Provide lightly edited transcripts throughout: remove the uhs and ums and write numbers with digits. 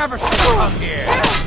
never should have come here!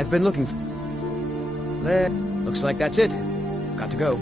I've been looking for... There. Looks like that's it. Got to go.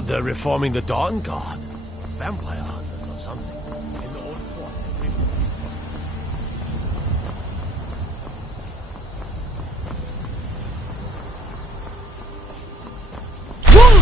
Heard they're reforming the Dawn Guard. Vampire hunters or something. In the old fort. Woo!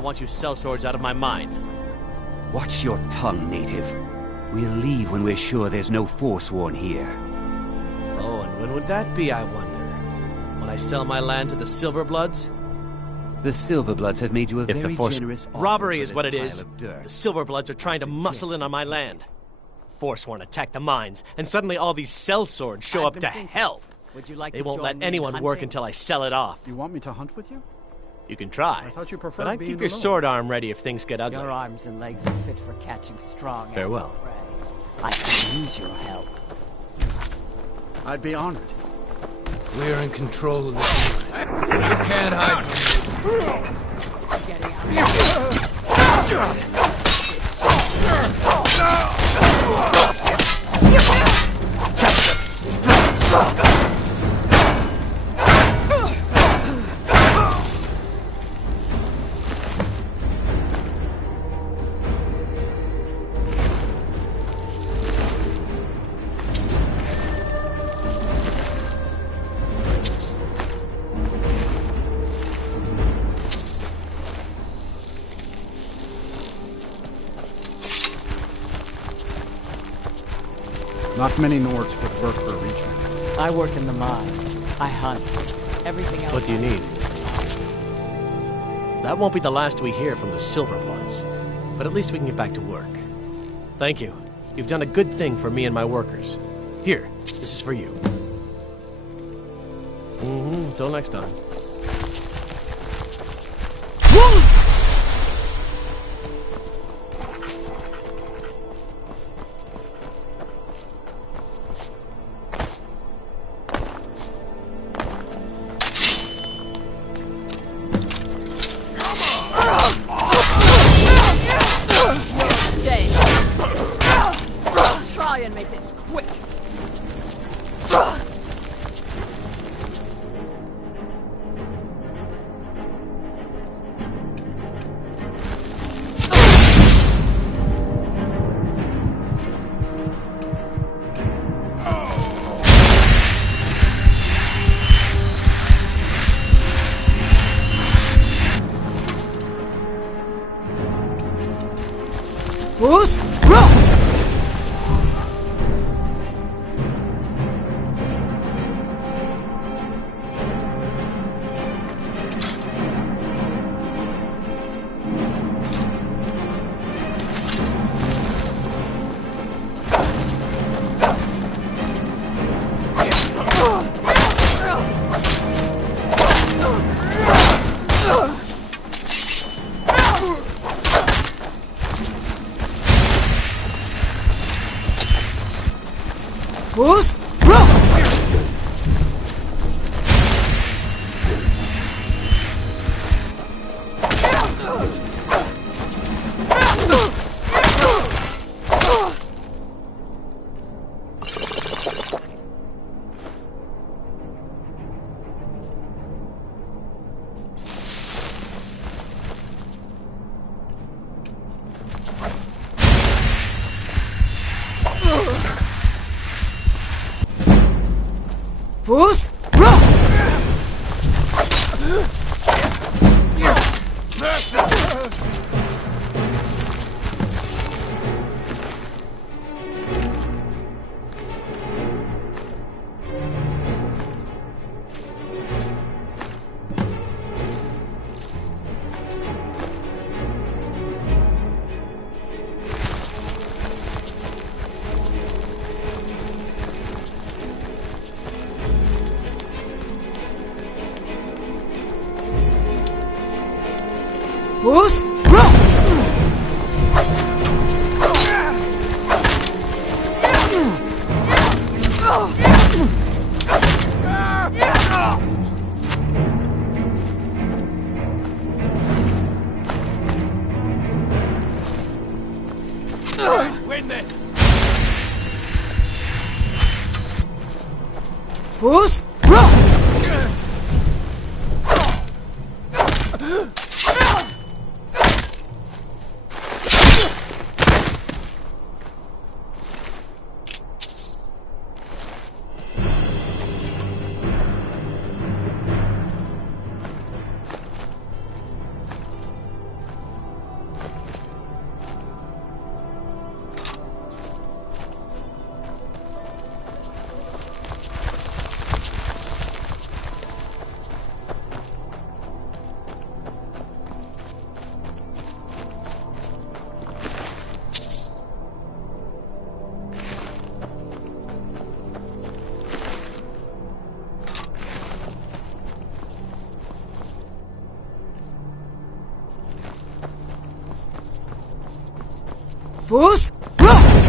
want you sellswords out of my mind. Watch your tongue, native. We'll leave when we're sure there's no Forsworn here. Oh, and when would that be, I wonder? When I sell my land to the Silverbloods? The Silverbloods have made you a very generous offer Robbery for is this what it pile is. of dirt. The Silverbloods are trying to muscle in on my land. Forsworn attacked the mines, and suddenly all these sellswords show up to help. Would you like They to won't join let me in anyone work hunting? until I sell it off. You want me to hunt with you? You can try. I thought you preferred But I'd being keep your alone. sword arm ready if things get ugly. Your arms and legs are fit for catching strong Farewell. prey. I could use your help. I'd be honored. We're in control of this. You can't hide from me. Getting out. Not many Nords would work for a region. I work in the mines. I hunt. Everything else. What do you need? That won't be the last we hear from the Silverbloods. But at least we can get back to work. Thank you. You've done a good thing for me and my workers. Here, this is for you. Until next time. Stay. Try and make this quick. Bruce, roll! Bruce, roll! Bruce, roll! Bruce, roll! Win this! Bruce, roll! Boost! Roll!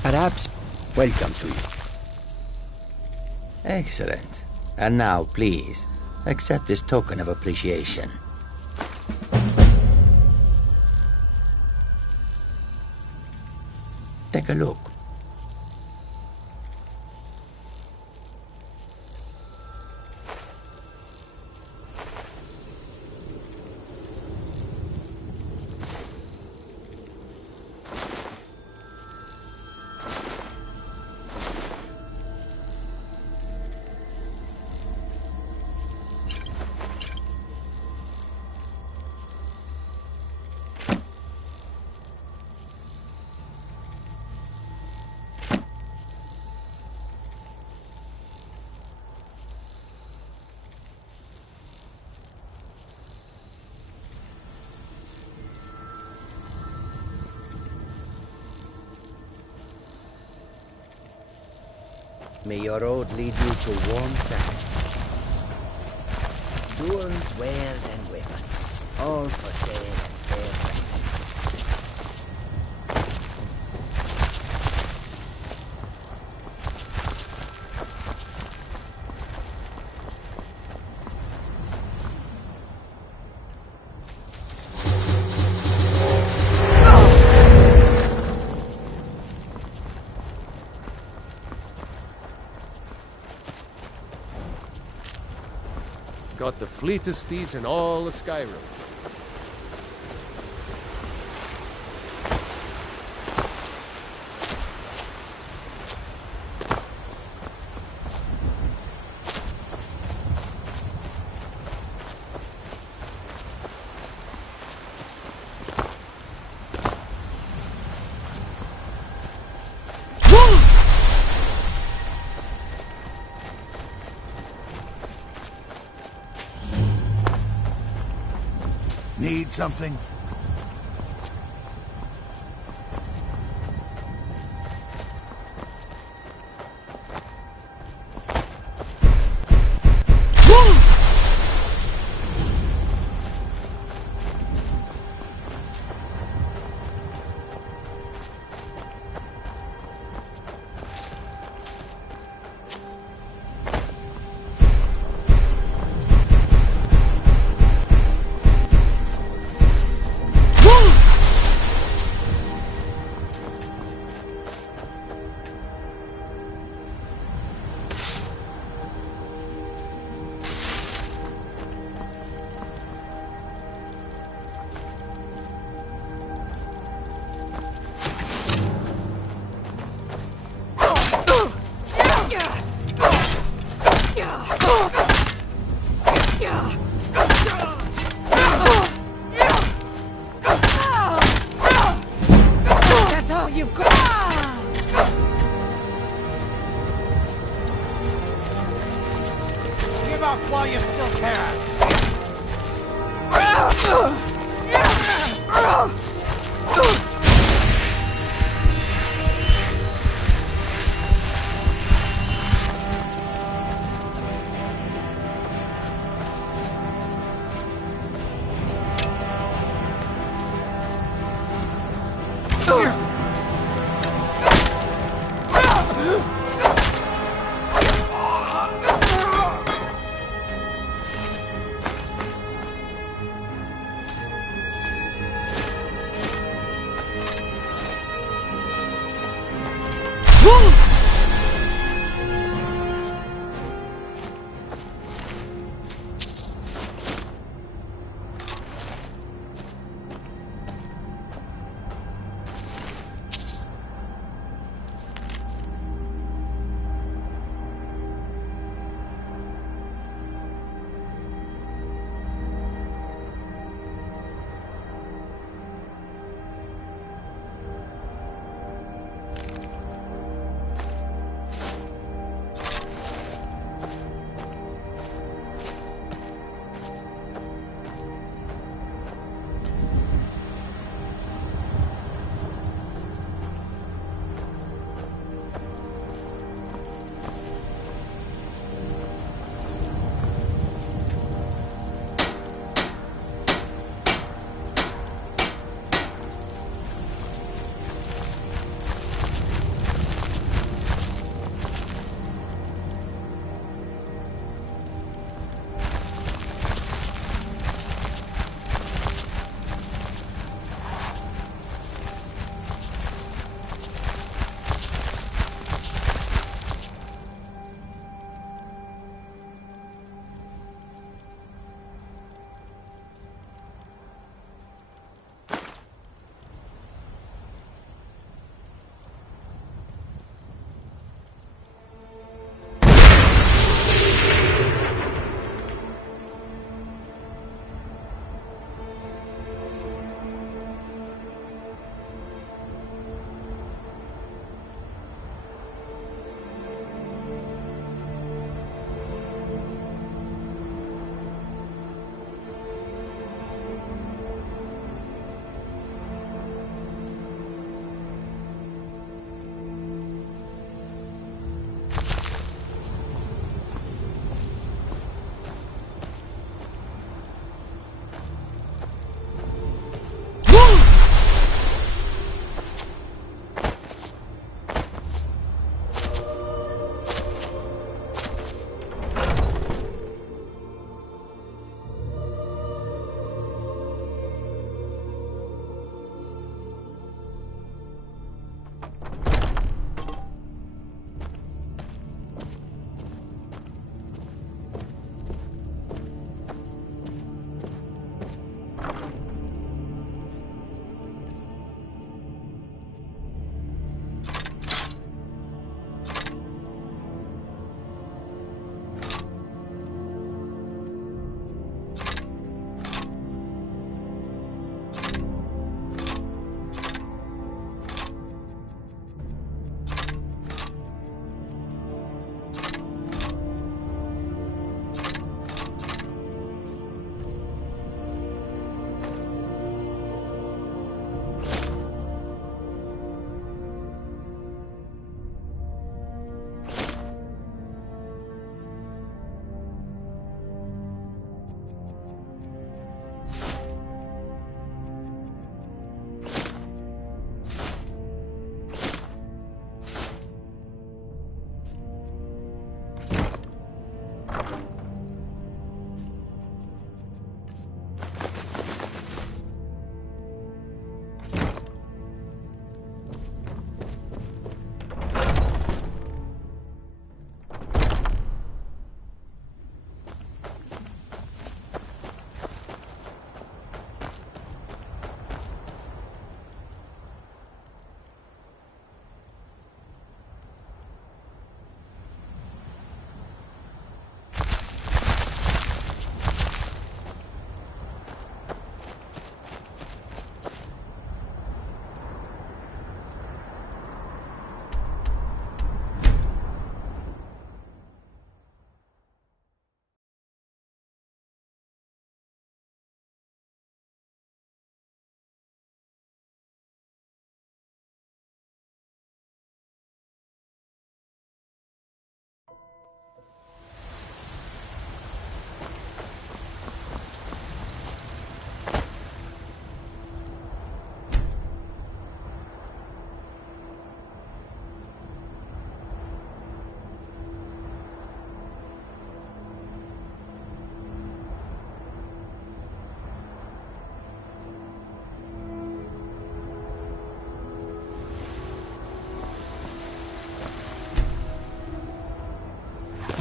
Perhaps welcome to you. Excellent. And now, please, accept this token of appreciation. Take a look. May your road lead you to warm sand. Jewels, wares, and weapons, all for sale at fair prices. Got the fleetest steeds in all of Skyrim. Need something? That's all you've got! Give up while you still can!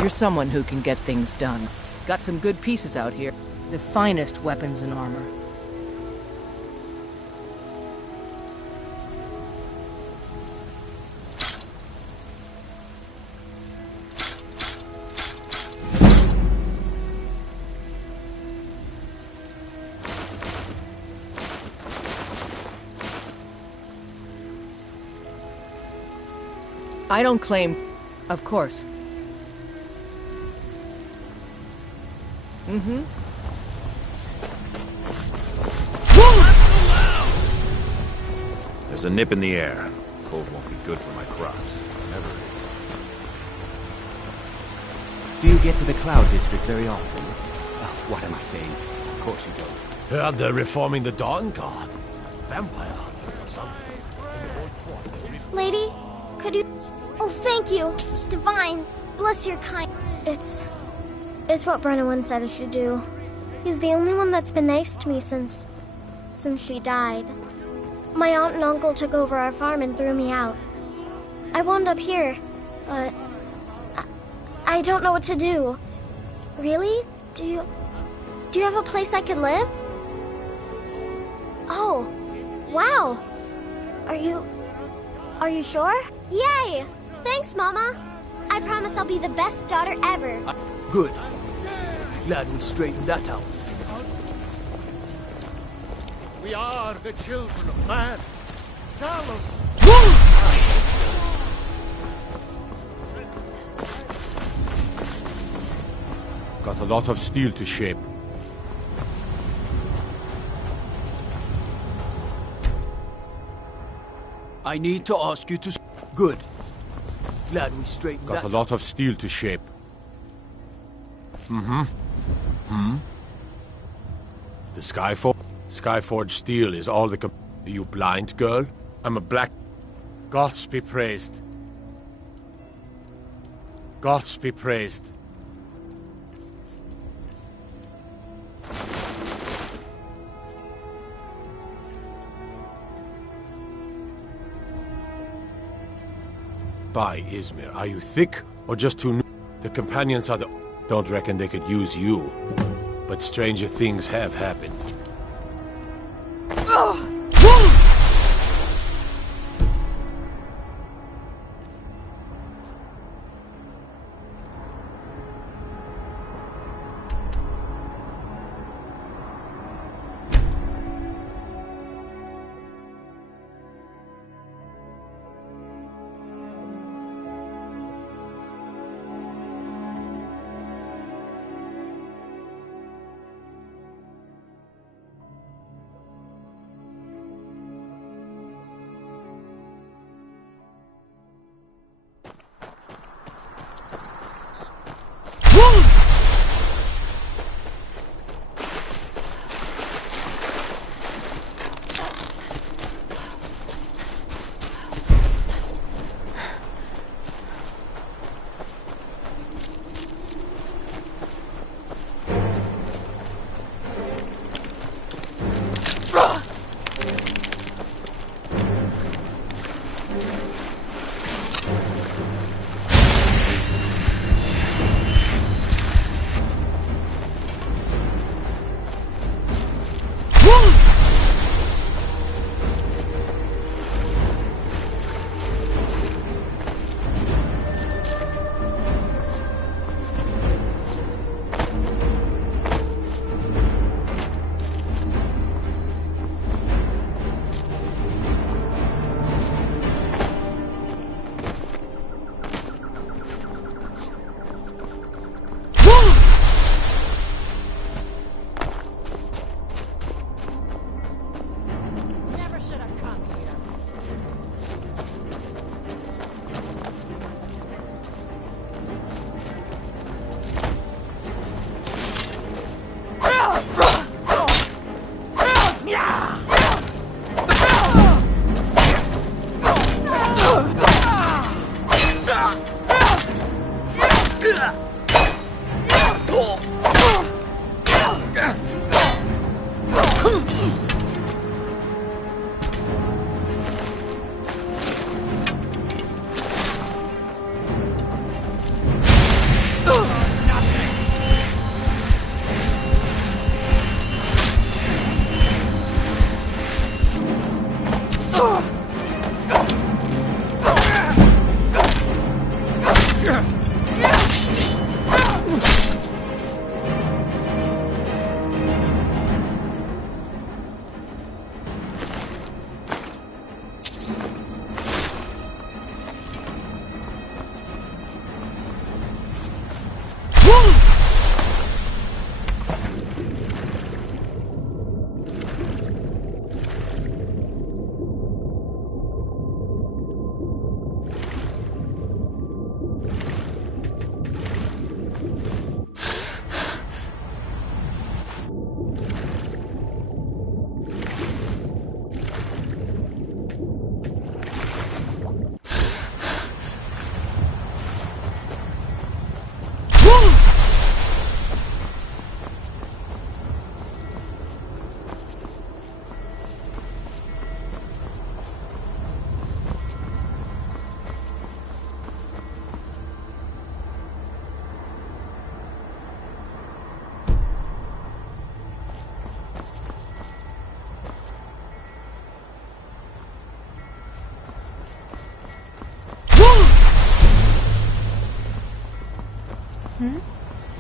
You're someone who can get things done. Got some good pieces out here. The finest weapons and armor. I don't claim... Of course. Mm-hmm. There's a nip in the air. Cold won't be good for my crops. Never is. Do you get to the Cloud District very often? What am I saying? Of course you don't. Heard they're reforming the Dawn Guard. Vampire hunters or something. In the old fort. Lady, could you... Oh, thank you. Divines, bless your kind... It's what Brennan said I should do. He's the only one that's been nice to me since she died. My aunt and uncle took over our farm and threw me out. I wound up here, but... I don't know what to do. Really? Do you have a place I could live? Oh, wow. Are you sure? Yay! Thanks, Mama. I promise I'll be the best daughter ever. Good. Glad we straightened that out. We are the children of man. Tell us. Got a lot of steel to shape. I need to ask you to... Good. Glad we straightened that Got a lot of steel to shape. Mm-hmm. The Skyforge steel is all the Are you blind, girl? I'm a black... Gods be praised. Gods be praised. By Izmir, are you thick or just too new? The companions are the... Don't reckon they could use you. But stranger things have happened.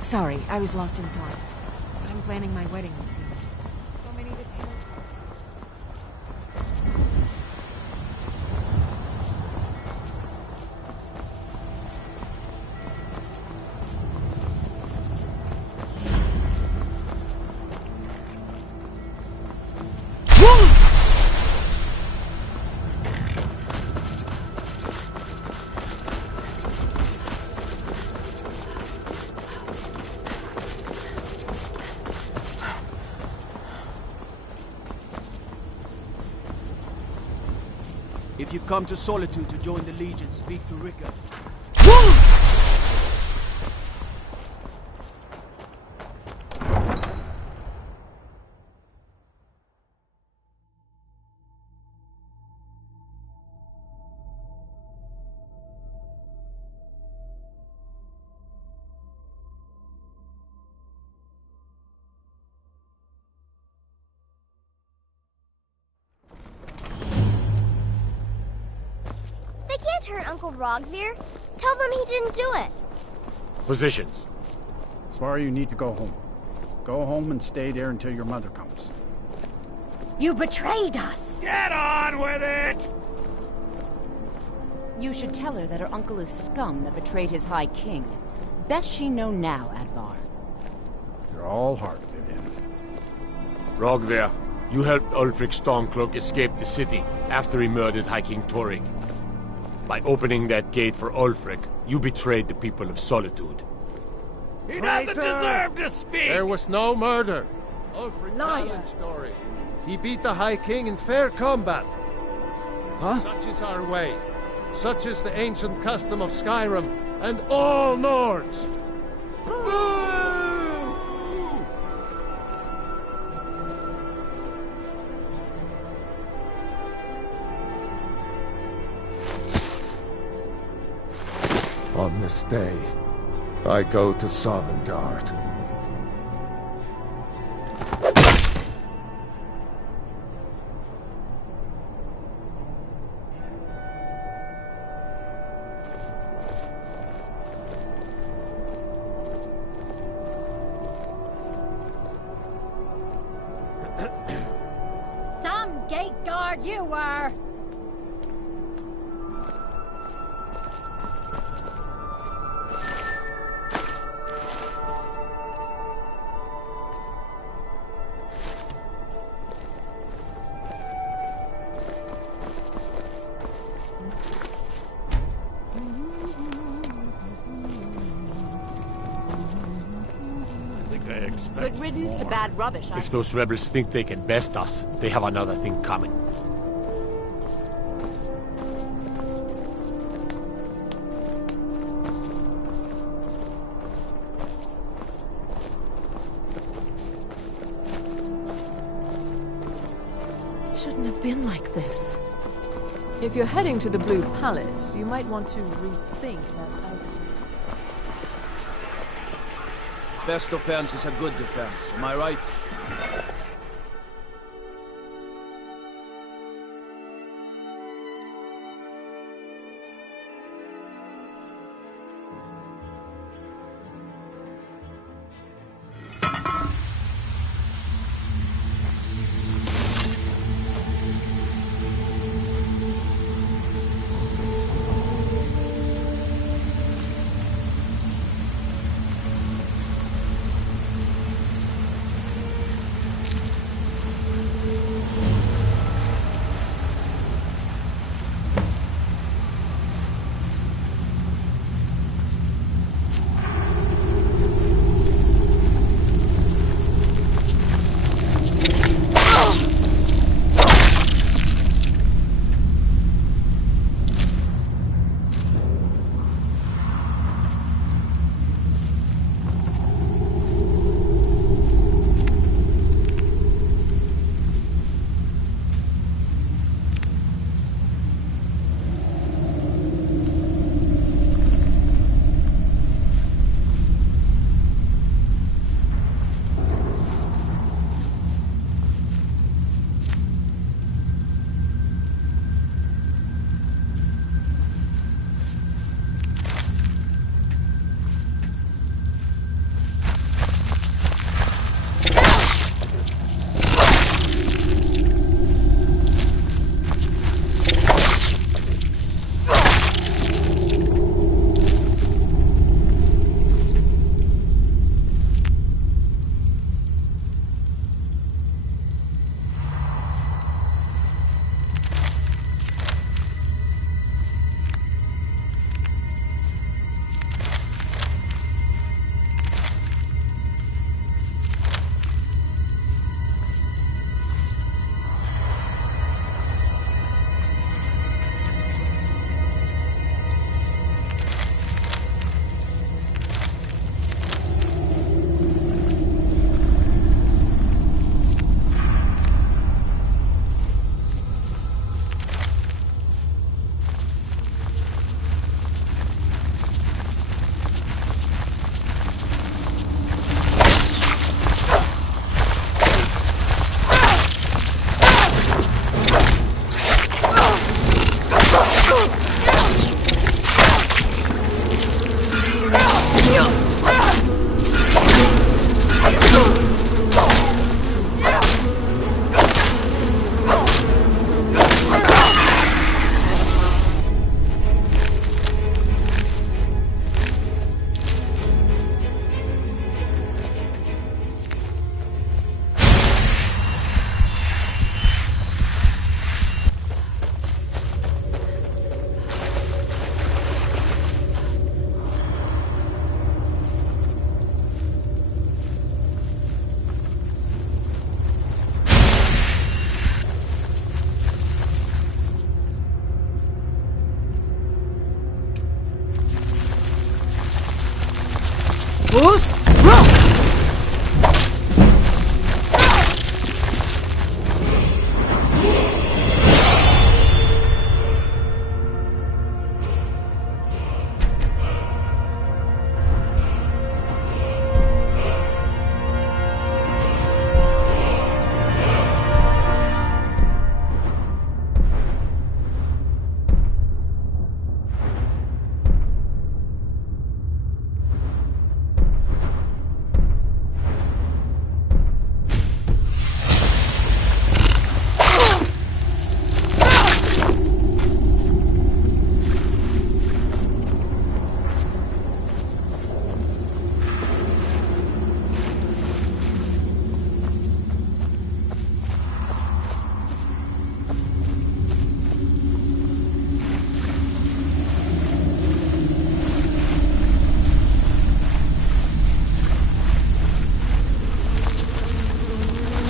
Sorry, I was lost in thought. I'm planning my wedding soon. So many details. If you've come to Solitude to join the Legion, speak to Rickard. Turn Uncle Rogvir. Tell them he didn't do it. Positions. Svar, you need to go home. Go home and stay there until your mother comes. You betrayed us! Get on with it! You should tell her that her uncle is scum that betrayed his High King. Best she know now, Advar. You're all hard, Vivian. Rogvir, you helped Ulfric Stormcloak escape the city after he murdered High King Torrig. By opening that gate for Ulfric, you betrayed the people of Solitude. He doesn't deserve to speak! There was no murder. Ulfric challenged Torrig. He beat the High King in fair combat. Huh? Such is our way. Such is the ancient custom of Skyrim and all Nords. On this day, I go to Sovngarde. Some gate guard you were! Good riddance to bad rubbish. If those rebels think they can best us, they have another thing coming. It shouldn't have been like this. If you're heading to the Blue Palace, you might want to rethink that outfit. Best offense is a good defense, am I right?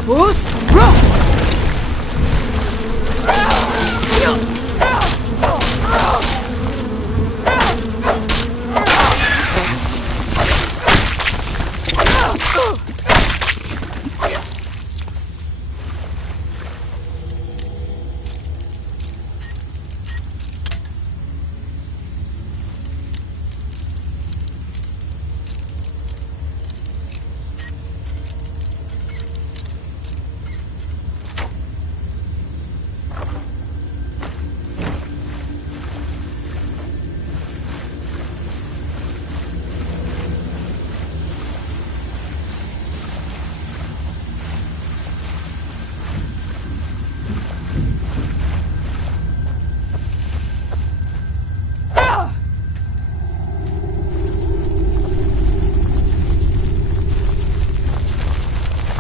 Who's wrong?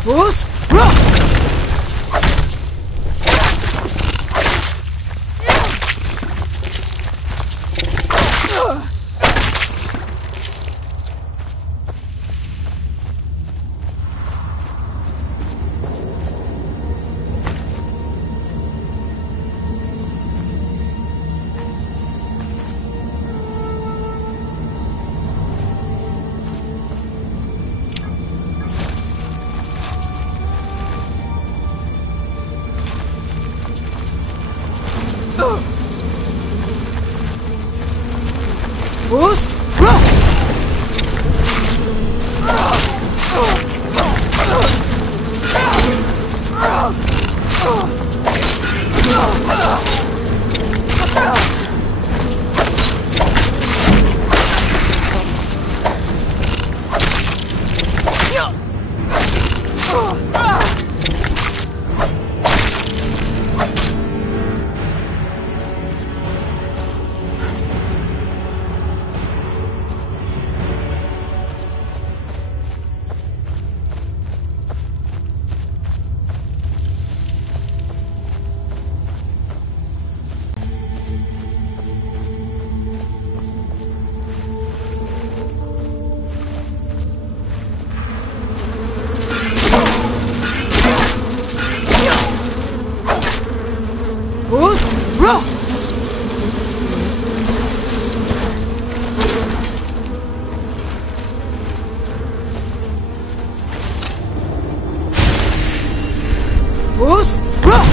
Who's wrong? Who's wrong? Who's wrong? Who's wrong?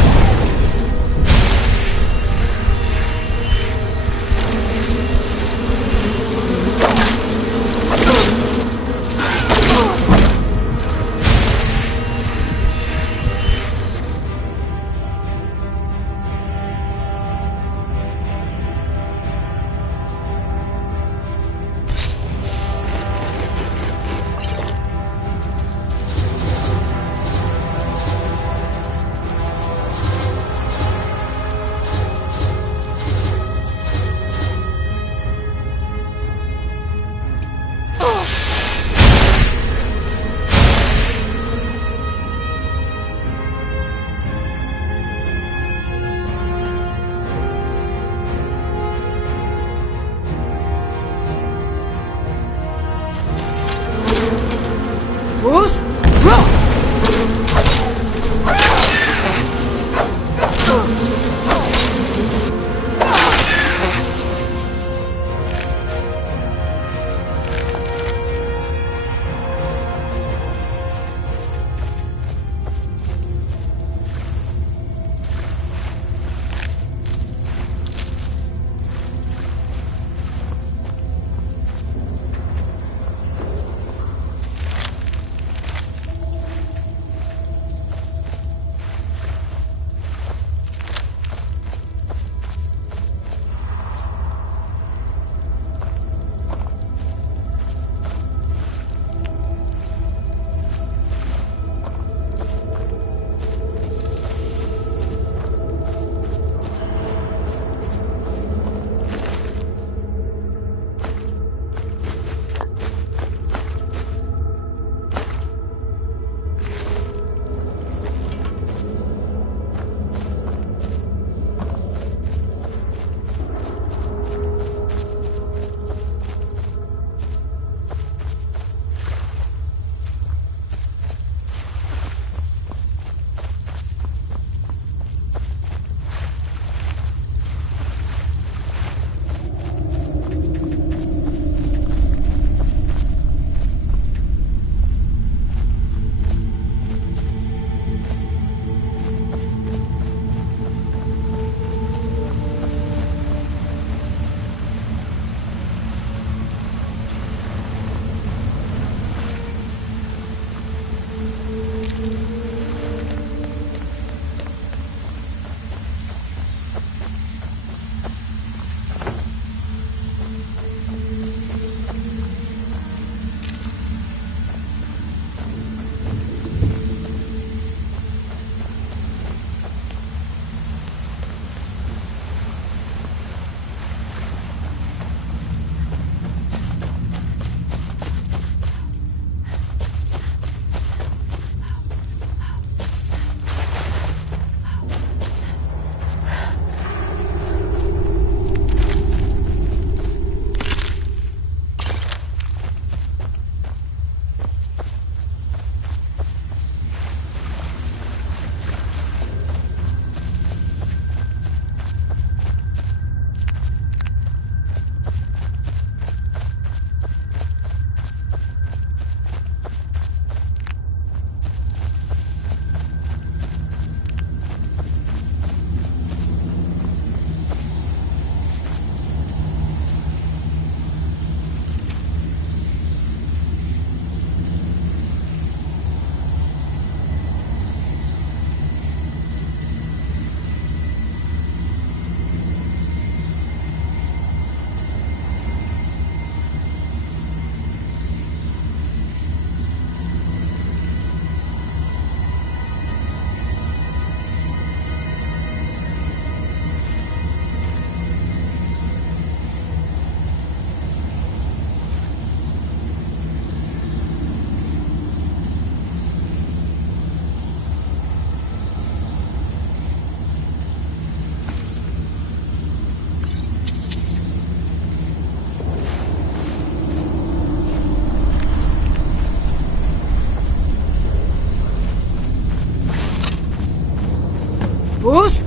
Bruce?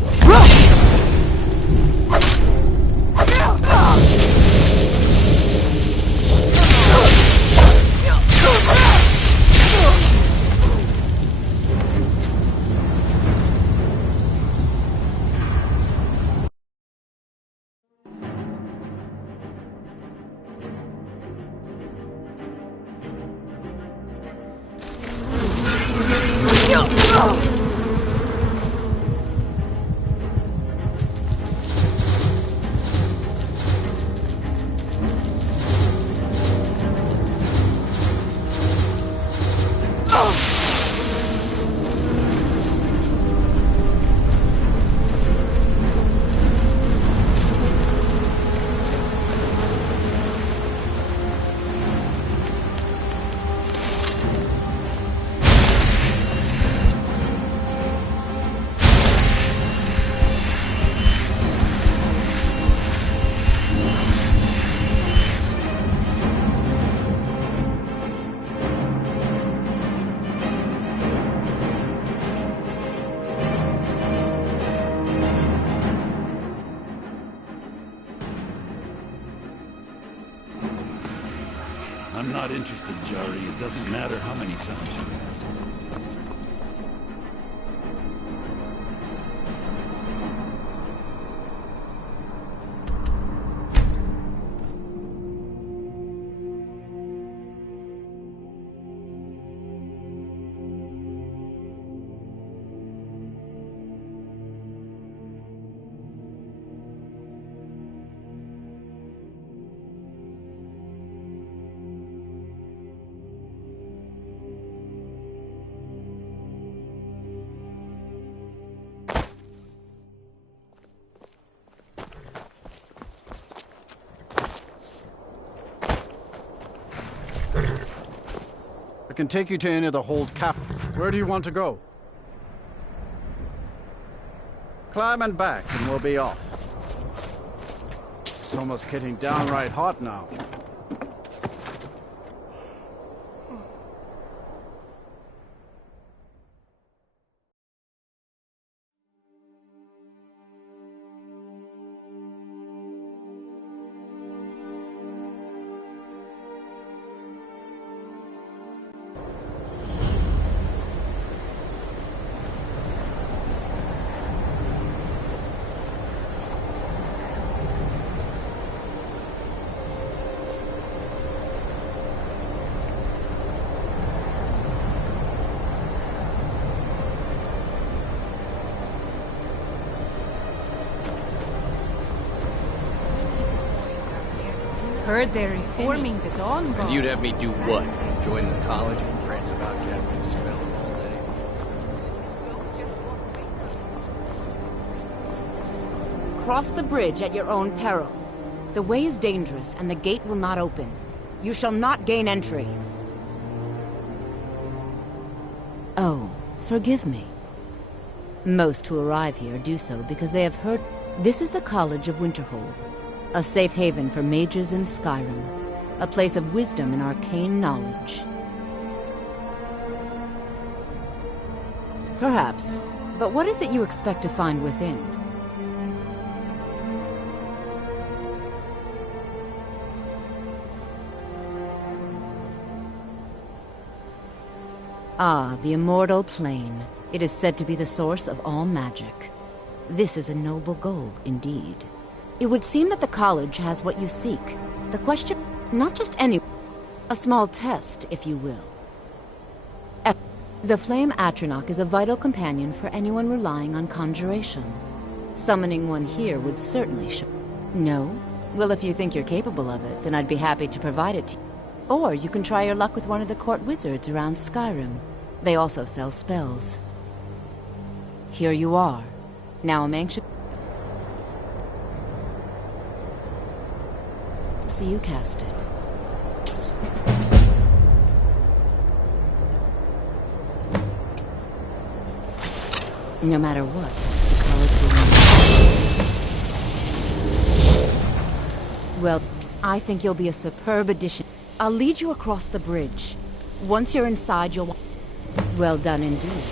I'm not interested, Jari. It doesn't matter how many times you ask. I can take you to any of the hold cap. Where do you want to go? Climb and back, and we'll be off. It's almost getting downright hot now. Heard they're reforming the Dawn Guard. And you'd have me do what? Join the college and prance about casting spells all day? Cross the bridge at your own peril. The way is dangerous, and the gate will not open. You shall not gain entry. Oh, forgive me. Most who arrive here do so because they have heard... This is the College of Winterhold. A safe haven for mages in Skyrim. A place of wisdom and arcane knowledge. Perhaps. But what is it you expect to find within? Ah, the Immortal Plane. It is said to be the source of all magic. This is a noble goal, indeed. It would seem that the college has what you seek. The question, not just any... A small test, if you will. The Flame Atronach is a vital companion for anyone relying on conjuration. Summoning one here would certainly show... No? Well, if you think you're capable of it, then I'd be happy to provide it to you. Or you can try your luck with one of the court wizards around Skyrim. They also sell spells. Here you are. Now I'm anxious... So you cast it. No matter what, the college will... Well, I think you'll be a superb addition. I'll lead you across the bridge. Once you're inside, you'll... Well done indeed.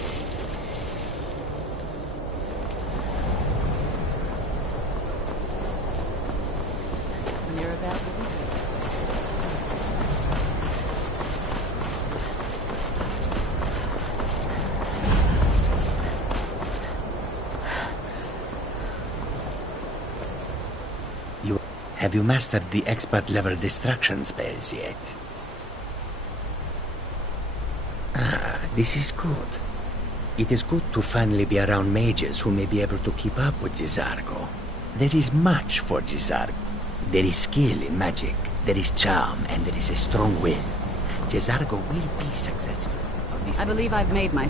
Have you mastered the expert-level distraction spells yet? Ah, this is good. It is good to finally be around mages who may be able to keep up with Gisargo. There is much for Gisargo. There is skill in magic, there is charm, and there is a strong will. Gisargo will be successful. I believe I've made my...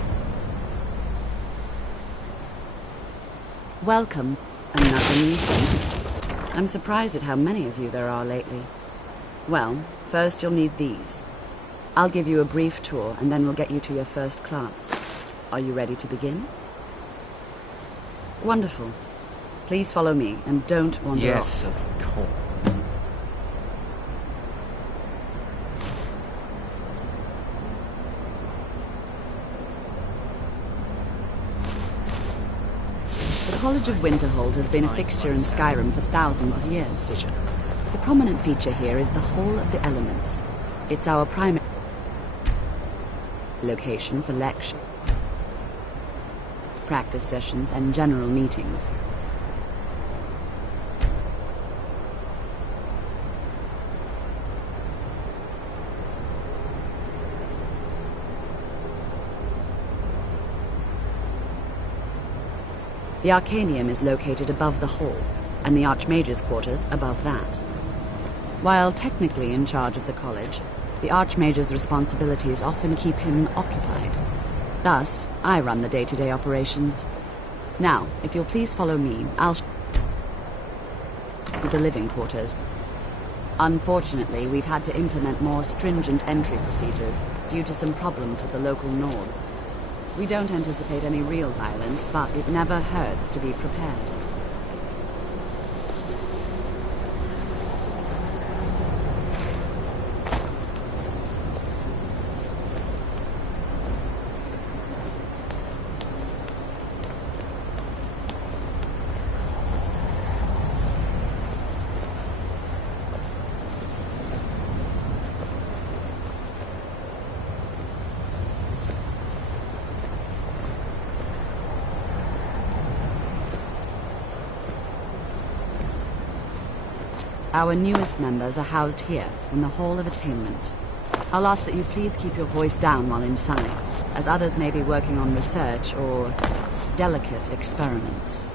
Welcome. Another new seat. I'm surprised at how many of you there are lately. Well, first you'll need these. I'll give you a brief tour, and then we'll get you to your first class. Are you ready to begin? Wonderful. Please follow me, and don't wander off. Yes, of course. The College of Winterhold has been a fixture in Skyrim for thousands of years. The prominent feature here is the Hall of the Elements. It's our primary location for lectures, practice sessions, and general meetings. The Arcanium is located above the hall, and the Archmage's quarters above that. While technically in charge of the college, the Archmage's responsibilities often keep him occupied. Thus, I run the day-to-day operations. Now, if you'll please follow me, I'll show you the living quarters. Unfortunately, we've had to implement more stringent entry procedures due to some problems with the local Nords. We don't anticipate any real violence, but it never hurts to be prepared. Our newest members are housed here, in the Hall of Attainment. I'll ask that you please keep your voice down while inside, as others may be working on research or delicate experiments.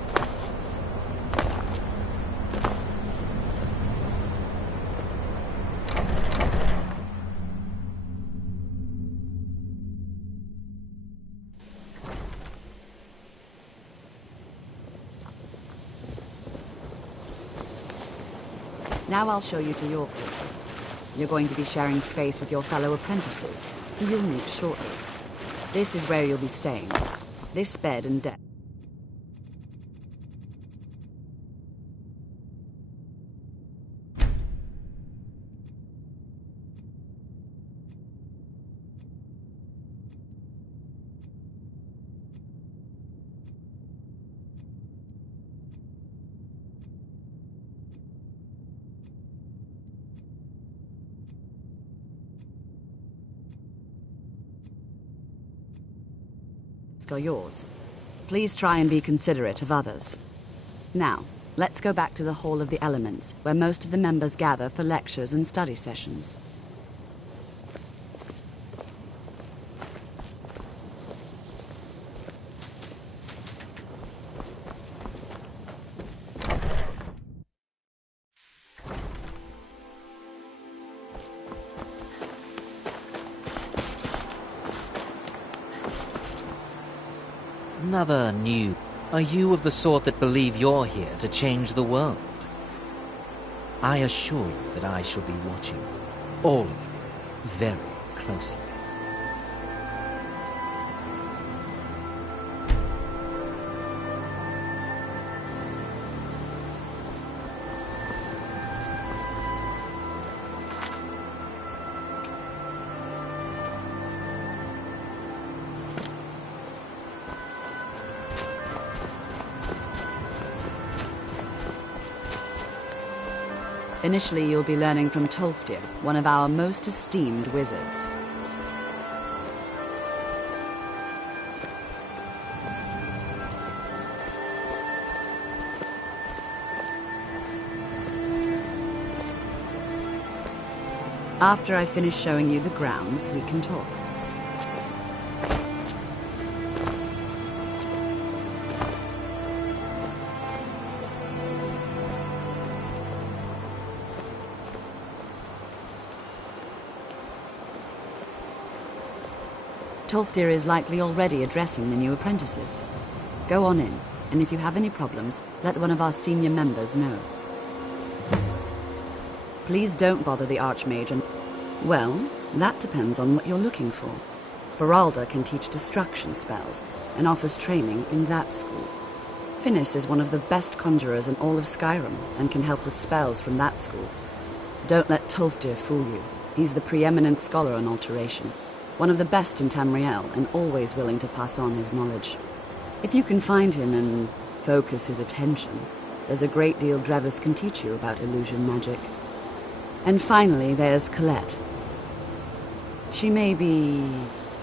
Now I'll show you to your quarters. You're going to be sharing space with your fellow apprentices, who you'll meet shortly. This is where you'll be staying. This bed and desk. Are yours. Please try and be considerate of others. Now, let's go back to the Hall of the Elements, where most of the members gather for lectures and study sessions. Another new. Are you of the sort that believe you're here to change the world? I assure you that I shall be watching all of you very closely. Initially, you'll be learning from Tolfdir, one of our most esteemed wizards. After I finish showing you the grounds, we can talk. Tolfdir is likely already addressing the new apprentices. Go on in, and if you have any problems, let one of our senior members know. Please don't bother the Archmage and... Well, that depends on what you're looking for. Beralda can teach destruction spells, and offers training in that school. Finnis is one of the best conjurers in all of Skyrim, and can help with spells from that school. Don't let Tolfdir fool you. He's the preeminent scholar on alteration. One of the best in Tamriel, and always willing to pass on his knowledge. If you can find him and focus his attention, there's a great deal Drevis can teach you about illusion magic. And finally, there's Colette. She may be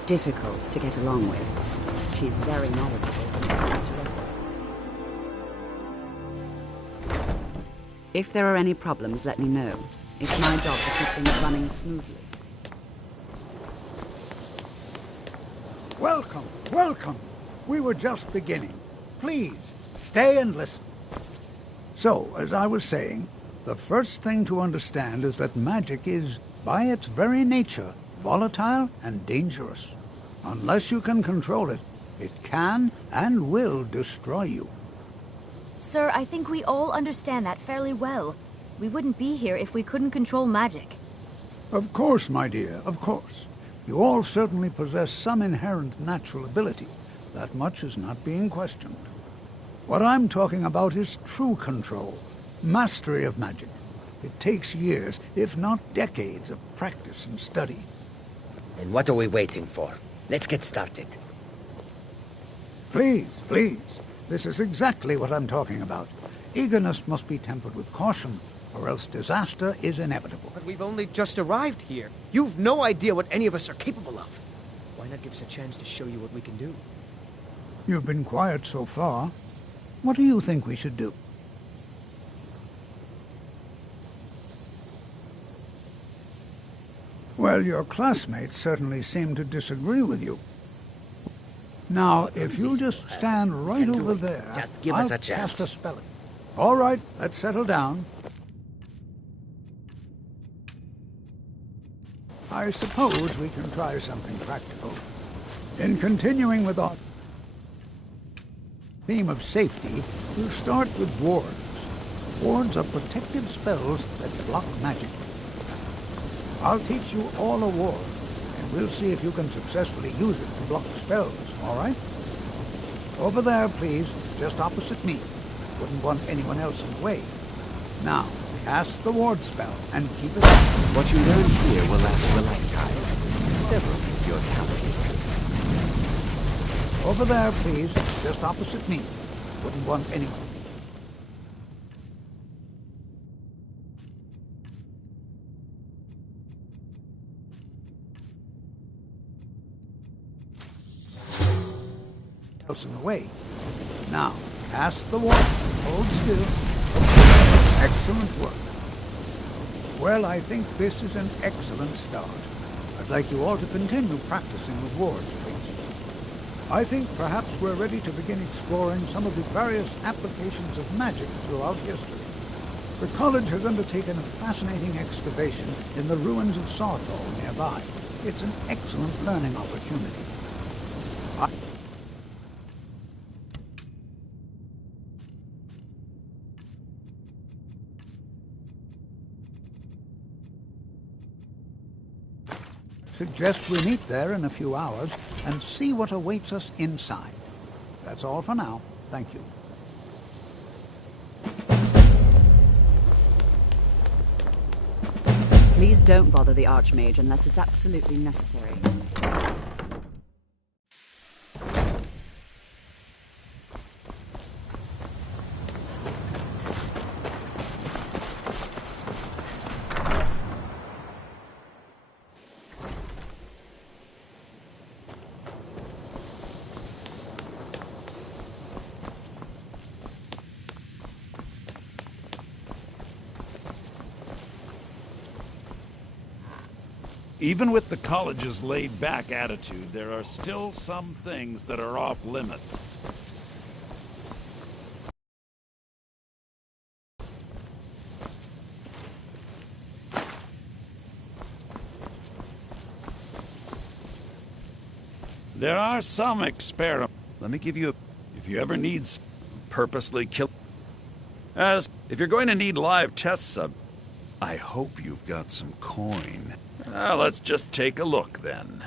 difficult to get along with. She's very knowledgeable when it comes to weapons. If there are any problems, let me know. It's my job to keep things running smoothly. Welcome, welcome. We were just beginning. Please, stay and listen. So, as I was saying, the first thing to understand is that magic is, by its very nature, volatile and dangerous. Unless you can control it, it can and will destroy you. Sir, I think we all understand that fairly well. We wouldn't be here if we couldn't control magic. Of course, my dear, of course. You all certainly possess some inherent natural ability. That much is not being questioned. What I'm talking about is true control, mastery of magic. It takes years, if not decades, of practice and study. Then what are we waiting for? Let's get started. Please, please. This is exactly what I'm talking about. Eagerness must be tempered with caution, or else disaster is inevitable. But we've only just arrived here. You've no idea what any of us are capable of. Why not give us a chance to show you what we can do? You've been quiet so far. What do you think we should do? Well, your classmates certainly seem to disagree with you. Now, if you just stand right over there, just give us a I'll chance. cast a spell. All right, let's settle down. I suppose we can try something practical. In continuing with our theme of safety, we'll start with wards. Wards are protective spells that block magic. I'll teach you all a ward, and we'll see if you can successfully use it to block spells, all right? Over there, please, just opposite me. Wouldn't want anyone else in the way. Now, cast the ward spell, and keep it up. What you learn here will last for a lifetime. Several of your talents. Over there, please, just opposite me. Wouldn't want anyone. else in the way. Now, cast the ward. Hold still. Excellent work. Well, I think this is an excellent start. I'd like you all to continue practicing with wards, please. I think perhaps we're ready to begin exploring some of the various applications of magic throughout history. The college has undertaken a fascinating excavation in the ruins of Sarthal nearby. It's an excellent learning opportunity. Suggest we meet there in a few hours and see what awaits us inside. That's all for now. Thank you. Please don't bother the Archmage unless it's absolutely necessary. Even with the college's laid-back attitude, there are still some things that are off limits. There are some experiments. Let me give you a... If you ever need purposely kill... if you're going to need live test sub... I hope you've got some coin. Let's just take a look, then.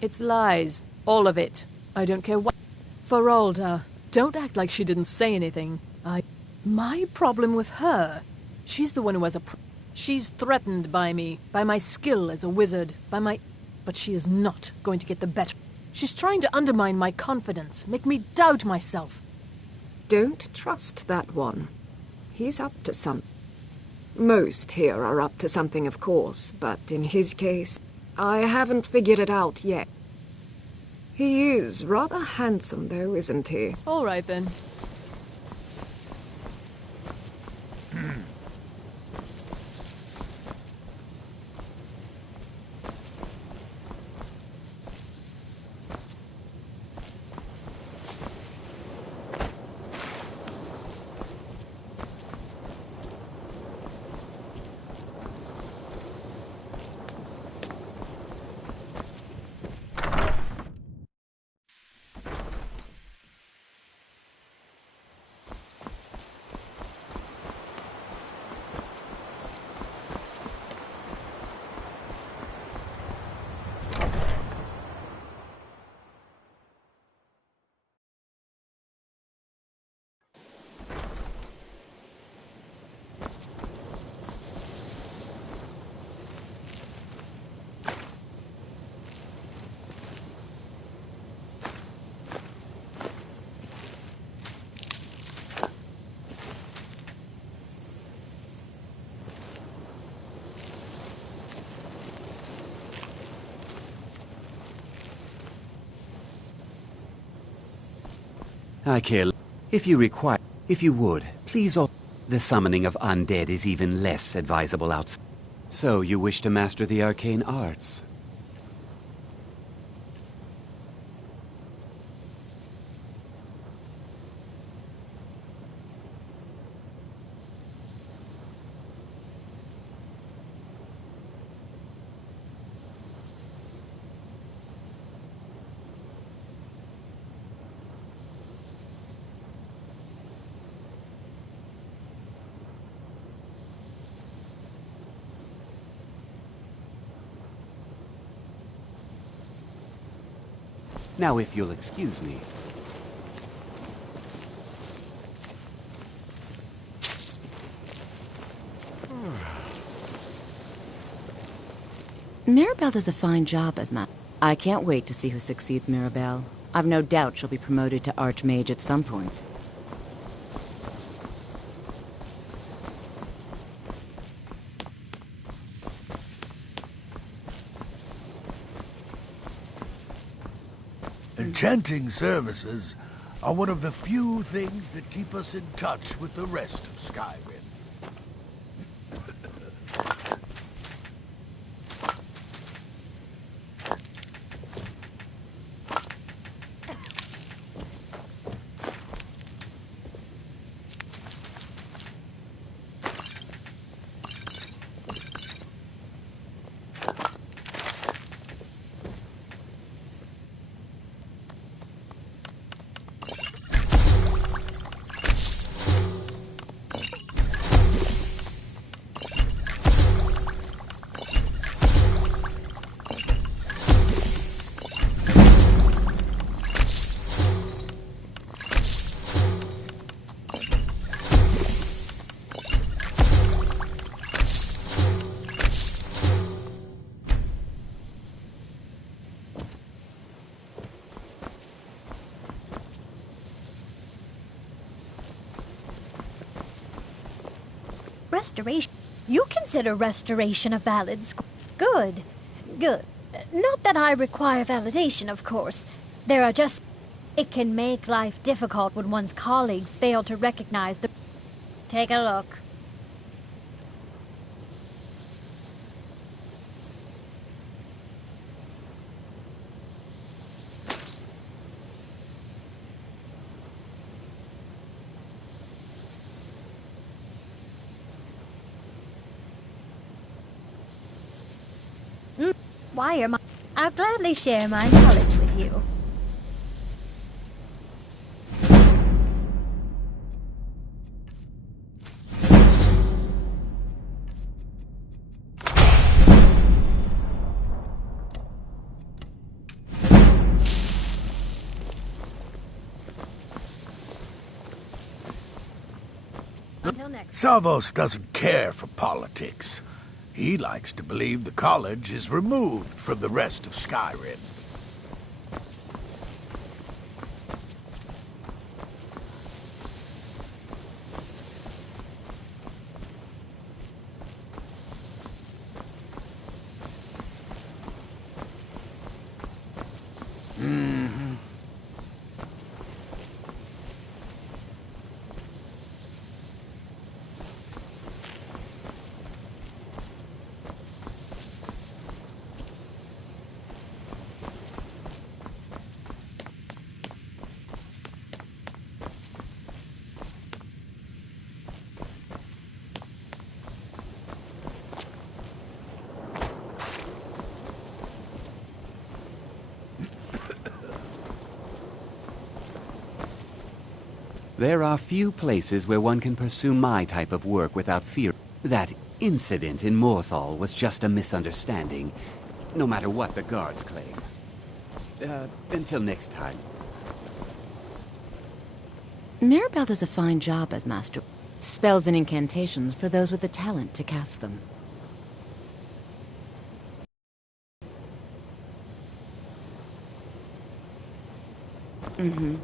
It's lies. All of it. I don't care what... Feralda, don't act like she didn't say anything. My problem with her... She's the one who has a... She's threatened by me, by my skill as a wizard, by my... But she is not going to get the better. She's trying to undermine my confidence, make me doubt myself. Don't trust that one. He's up to something. Most here are up to something, of course, but in his case... I haven't figured it out yet. He is rather handsome, though, isn't he? All right, then. I care. If you would, please. The summoning of undead is even less advisable outside. So you wish to master the arcane arts? Now, if you'll excuse me. Mirabelle does a fine job as I can't wait to see who succeeds Mirabelle. I've no doubt she'll be promoted to Archmage at some point. Enchanting services are one of the few things that keep us in touch with the rest of Skyrim. Restoration. You consider restoration a valid school? Good. Good. Not that I require validation, of course. There are just... It can make life difficult when one's colleagues fail to recognize the... Take a look. Why am I... I'll gladly share my knowledge with you. Savos doesn't care for politics. He likes to believe the college is removed from the rest of Skyrim. There are few places where one can pursue my type of work without fear. That incident in Morthal was just a misunderstanding, no matter what the guards claim. Until next time. Mirabelle does a fine job as master. Spells and incantations for those with the talent to cast them. Mm-hmm.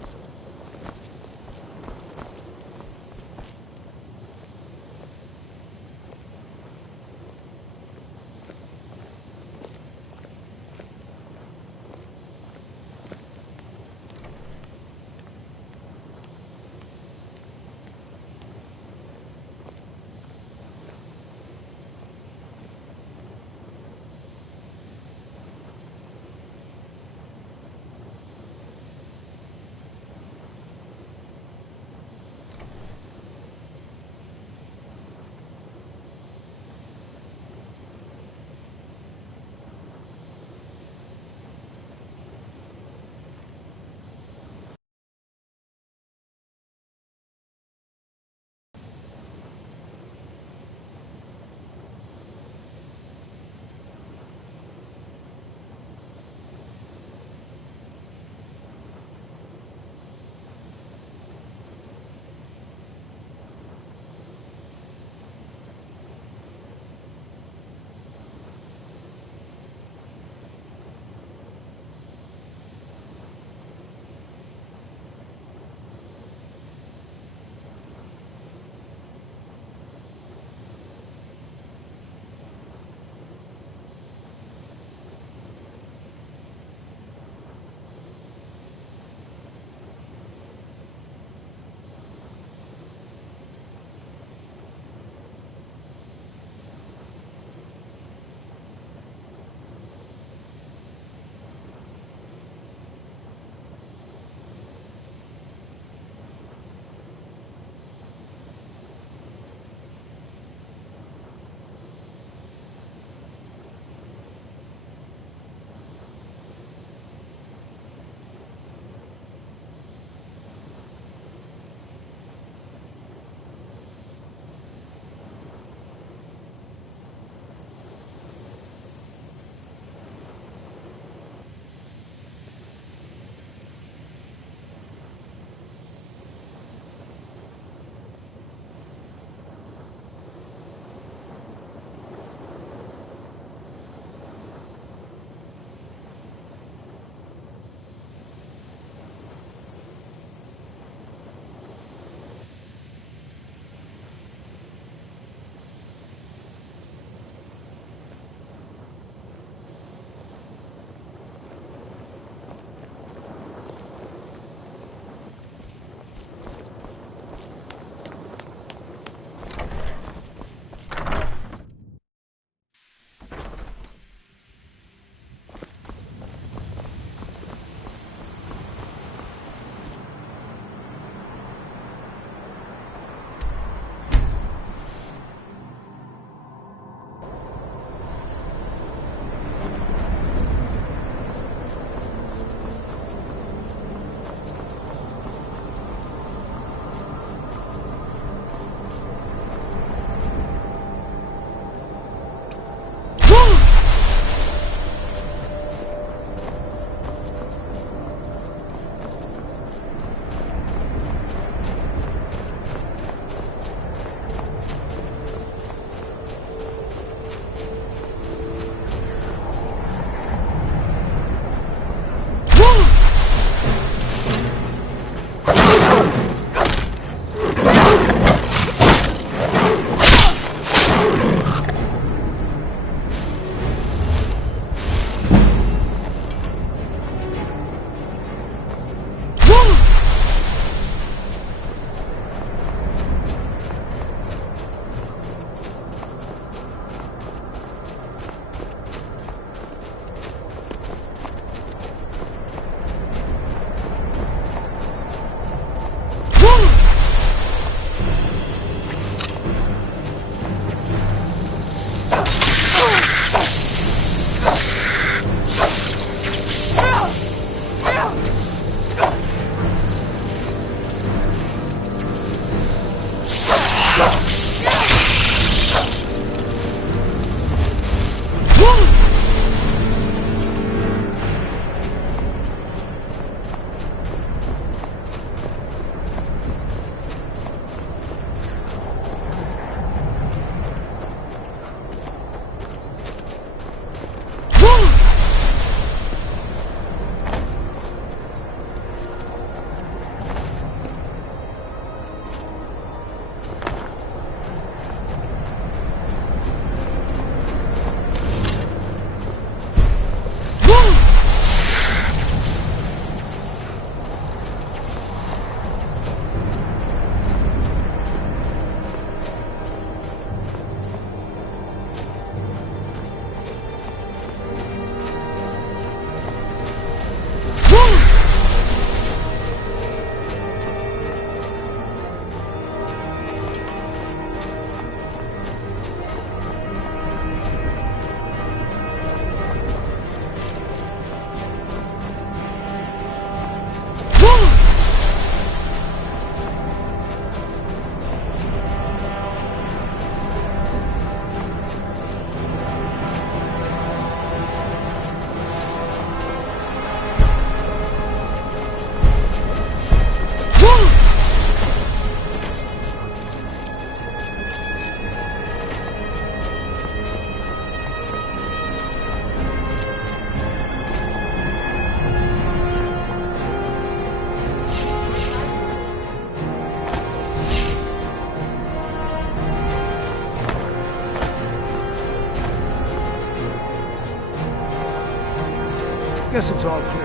guess it's all clear.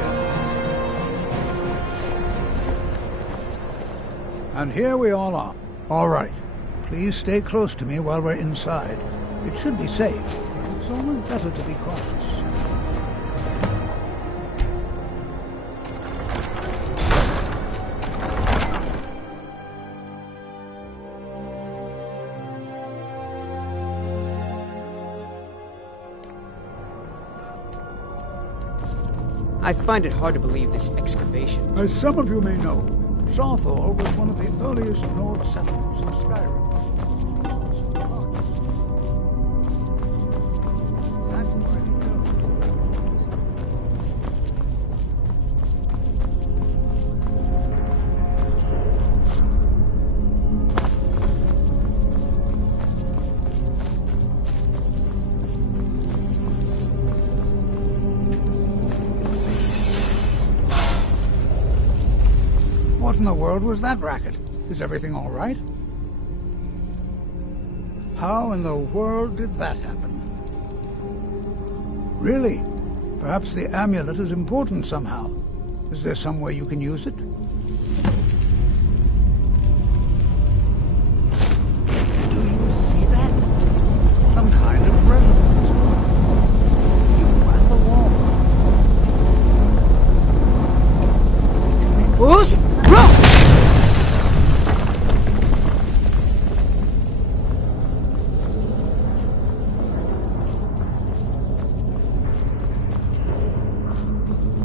And here we all are. All right. Please stay close to me while we're inside. It should be safe. It's always better to be cautious. I find it hard to believe this excavation. As some of you may know, Sawthall was one of the earliest Nord settlements in Skyrim. What in the world was that racket? Is everything all right? How in the world did that happen? Really? Perhaps the amulet is important somehow. Is there some way you can use it? Do you see that? Some kind of resonance. You at the wall. Puss! Roll!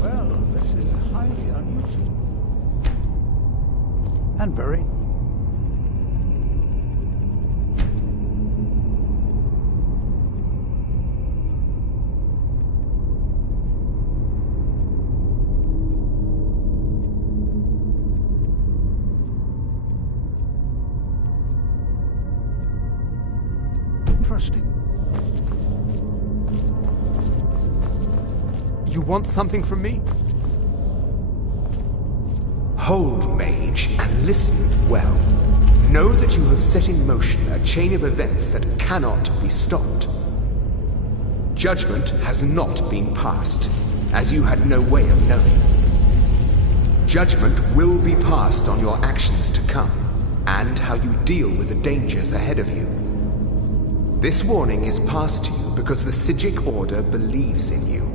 Well, this is highly unusual. And very... interesting. You want something from me? Hold, mage, and listen well. Know that you have set in motion a chain of events that cannot be stopped. Judgment has not been passed, as you had no way of knowing. Judgment will be passed on your actions to come, and how you deal with the dangers ahead of you. This warning is passed to you because the Psijic Order believes in you.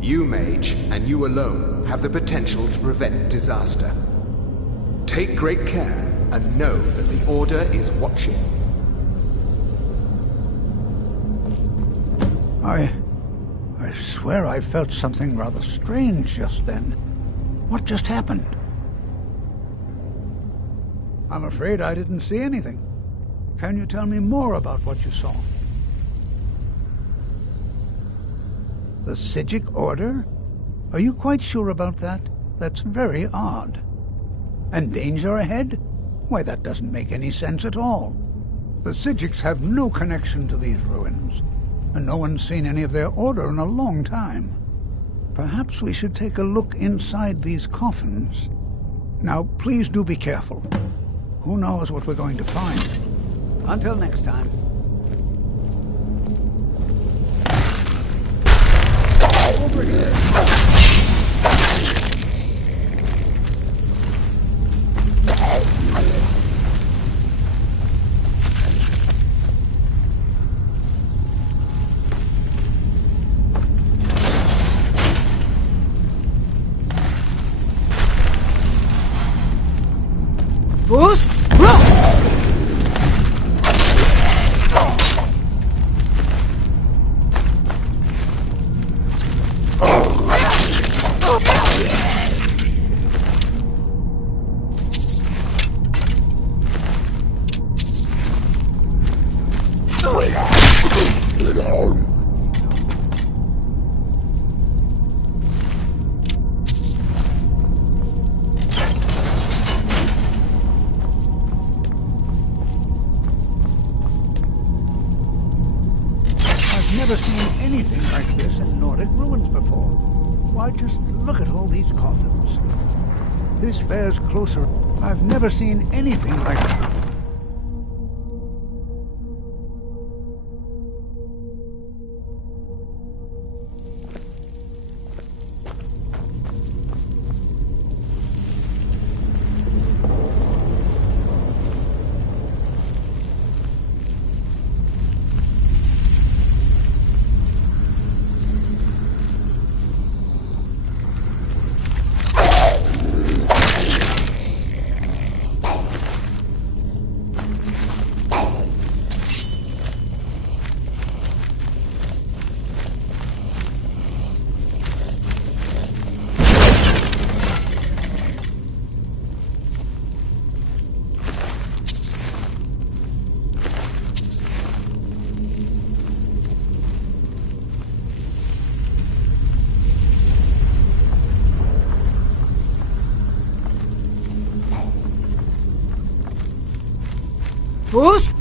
You, mage, and you alone, have the potential to prevent disaster. Take great care, and know that the Order is watching. I swear I felt something rather strange just then. What just happened? I'm afraid I didn't see anything. Can you tell me more about what you saw? The Psijic Order? Are you quite sure about that? That's very odd. And danger ahead? Why, that doesn't make any sense at all. The Psijics have no connection to these ruins, and no one's seen any of their order in a long time. Perhaps we should take a look inside these coffins. Now, please do be careful. Who knows what we're going to find? Until next time. Over here. Boost! Roll! Never seen anything like this in Nordic ruins before. Why, just look at all these coffins. This bears closer. I've never seen anything like it. Fus!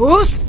Fus!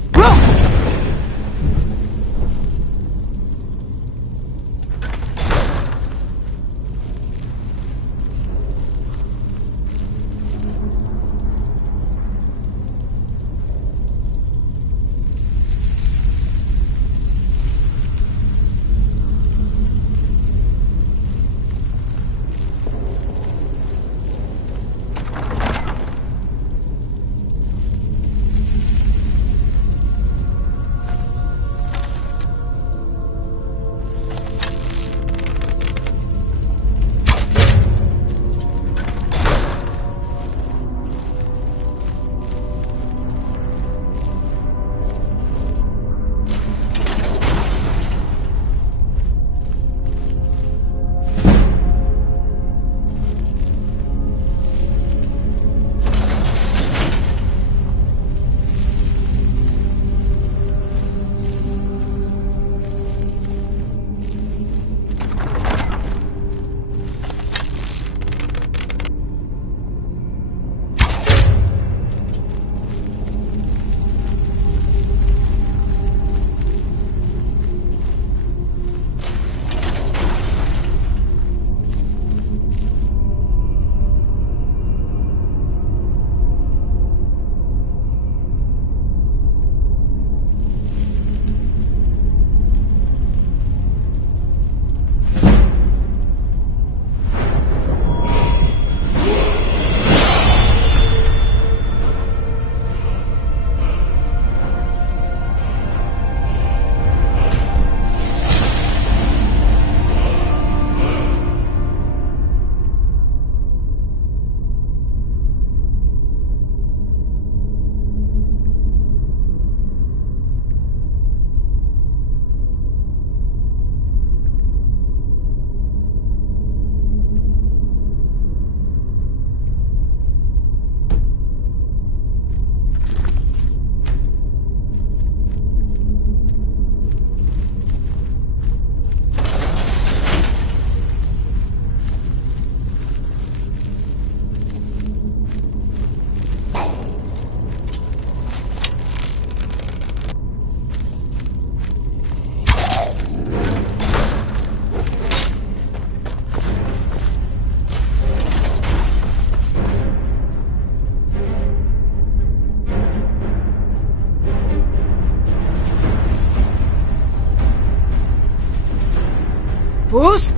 Fus!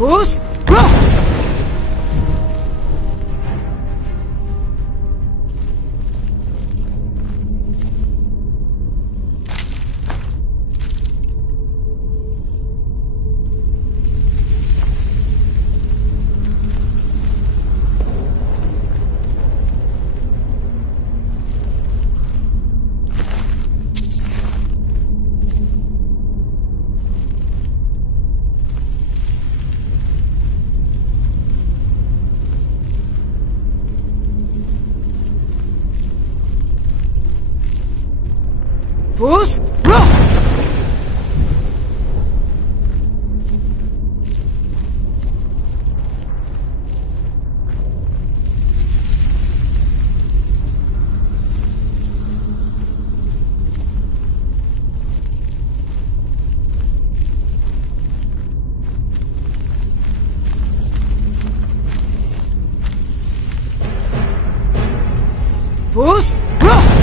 Fus, go! Fus, go! Fus, go!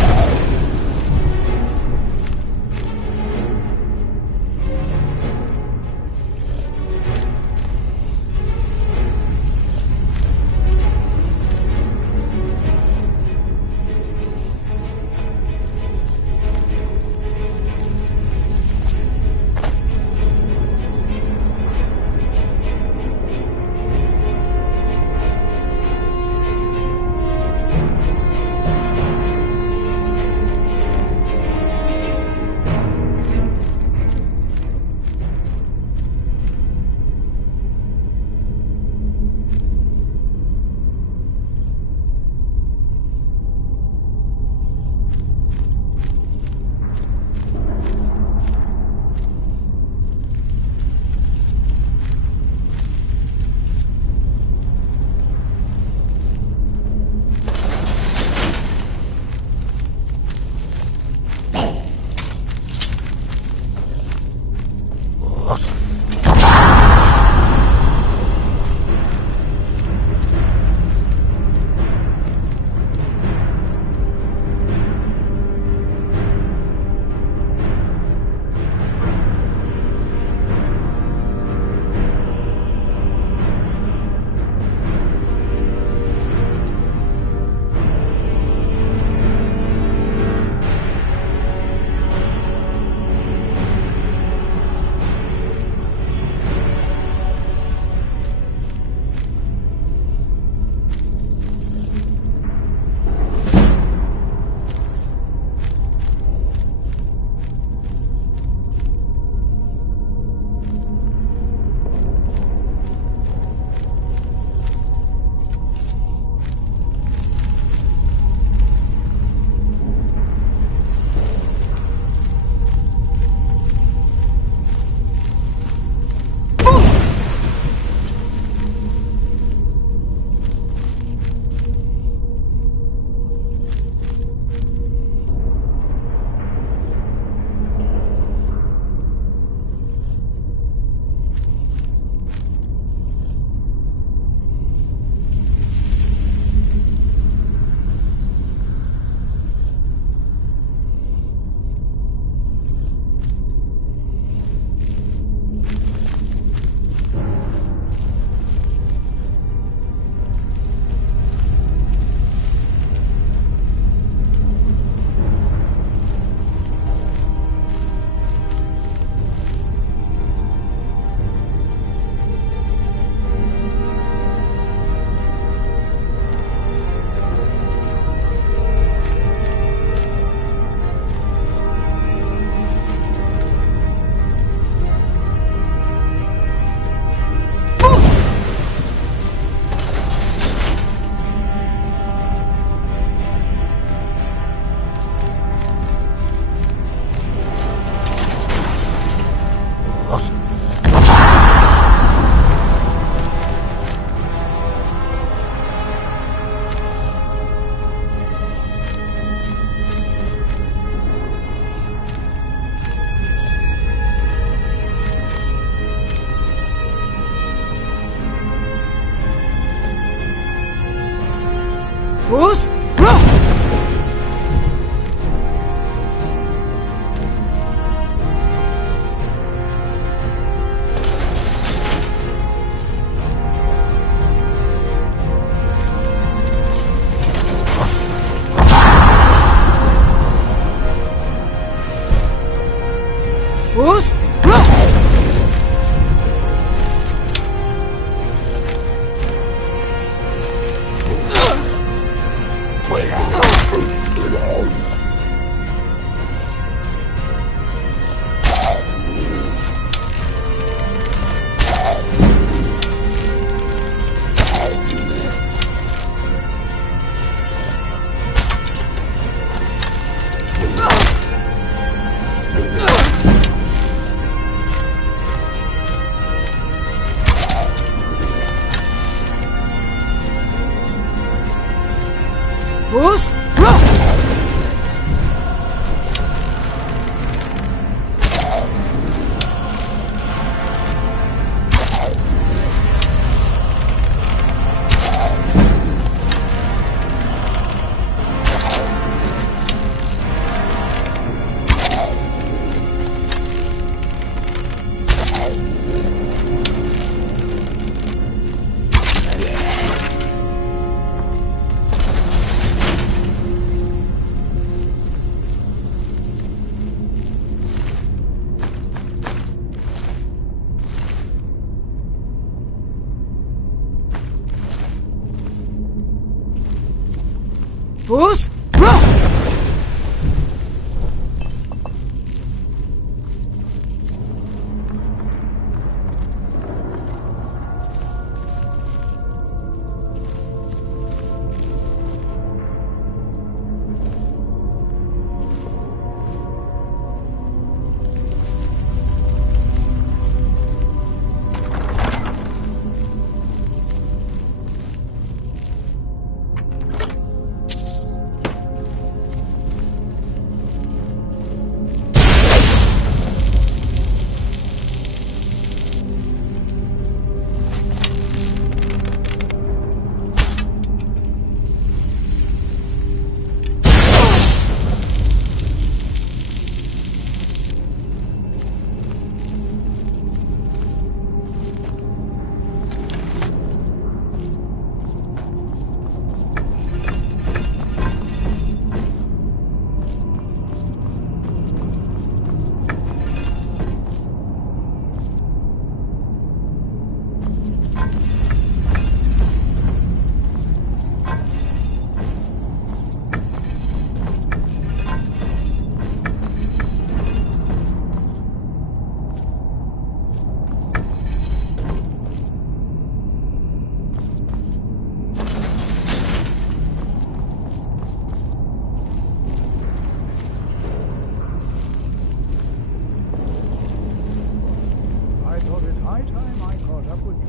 caught up with you.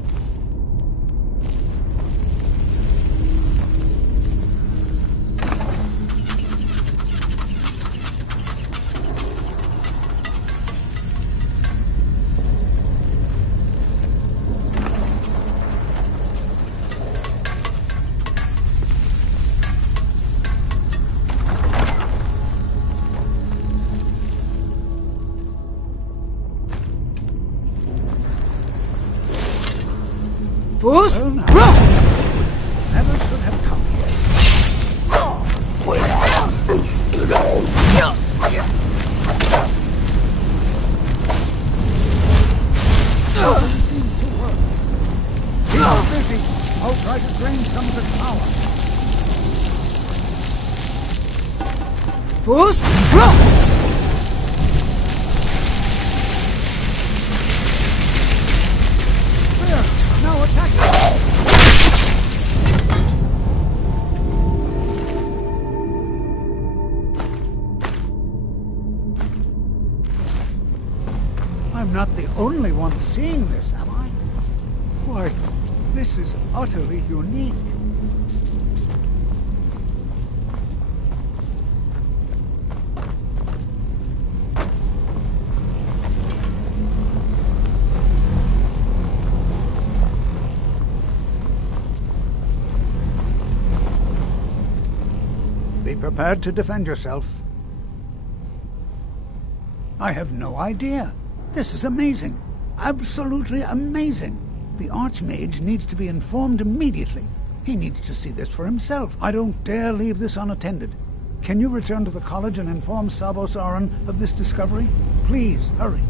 Fools! Well, now, never should have come here. Doesn't seem to work. Keep busy. I'll try to drain some of the power. Fools! There, now attack it. I'm not the only one seeing this, am I? Why, this is utterly unique. Be prepared to defend yourself. I have no idea. This is amazing. Absolutely amazing. The Archmage needs to be informed immediately. He needs to see this for himself. I don't dare leave this unattended. Can you return to the college and inform Savos Aran of this discovery? Please, hurry.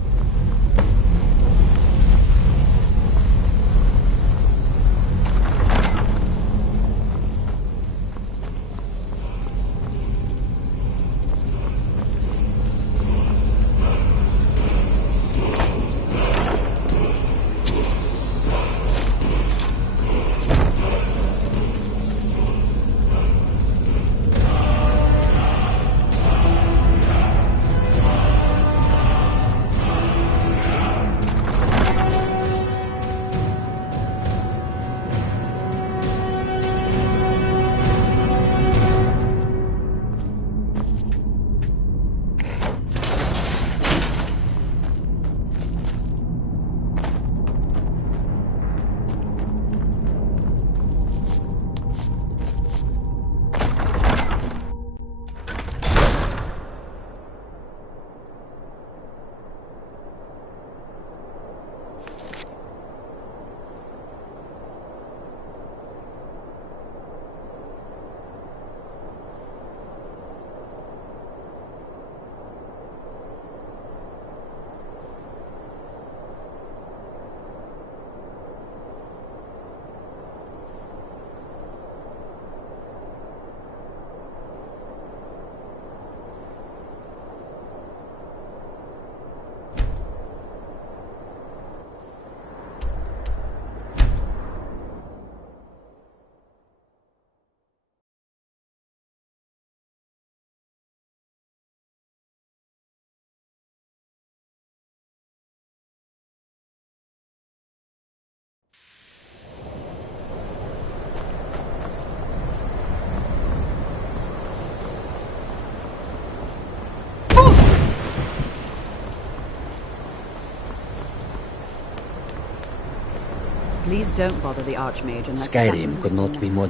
Please don't bother the Archmage unless Skyrim could not be more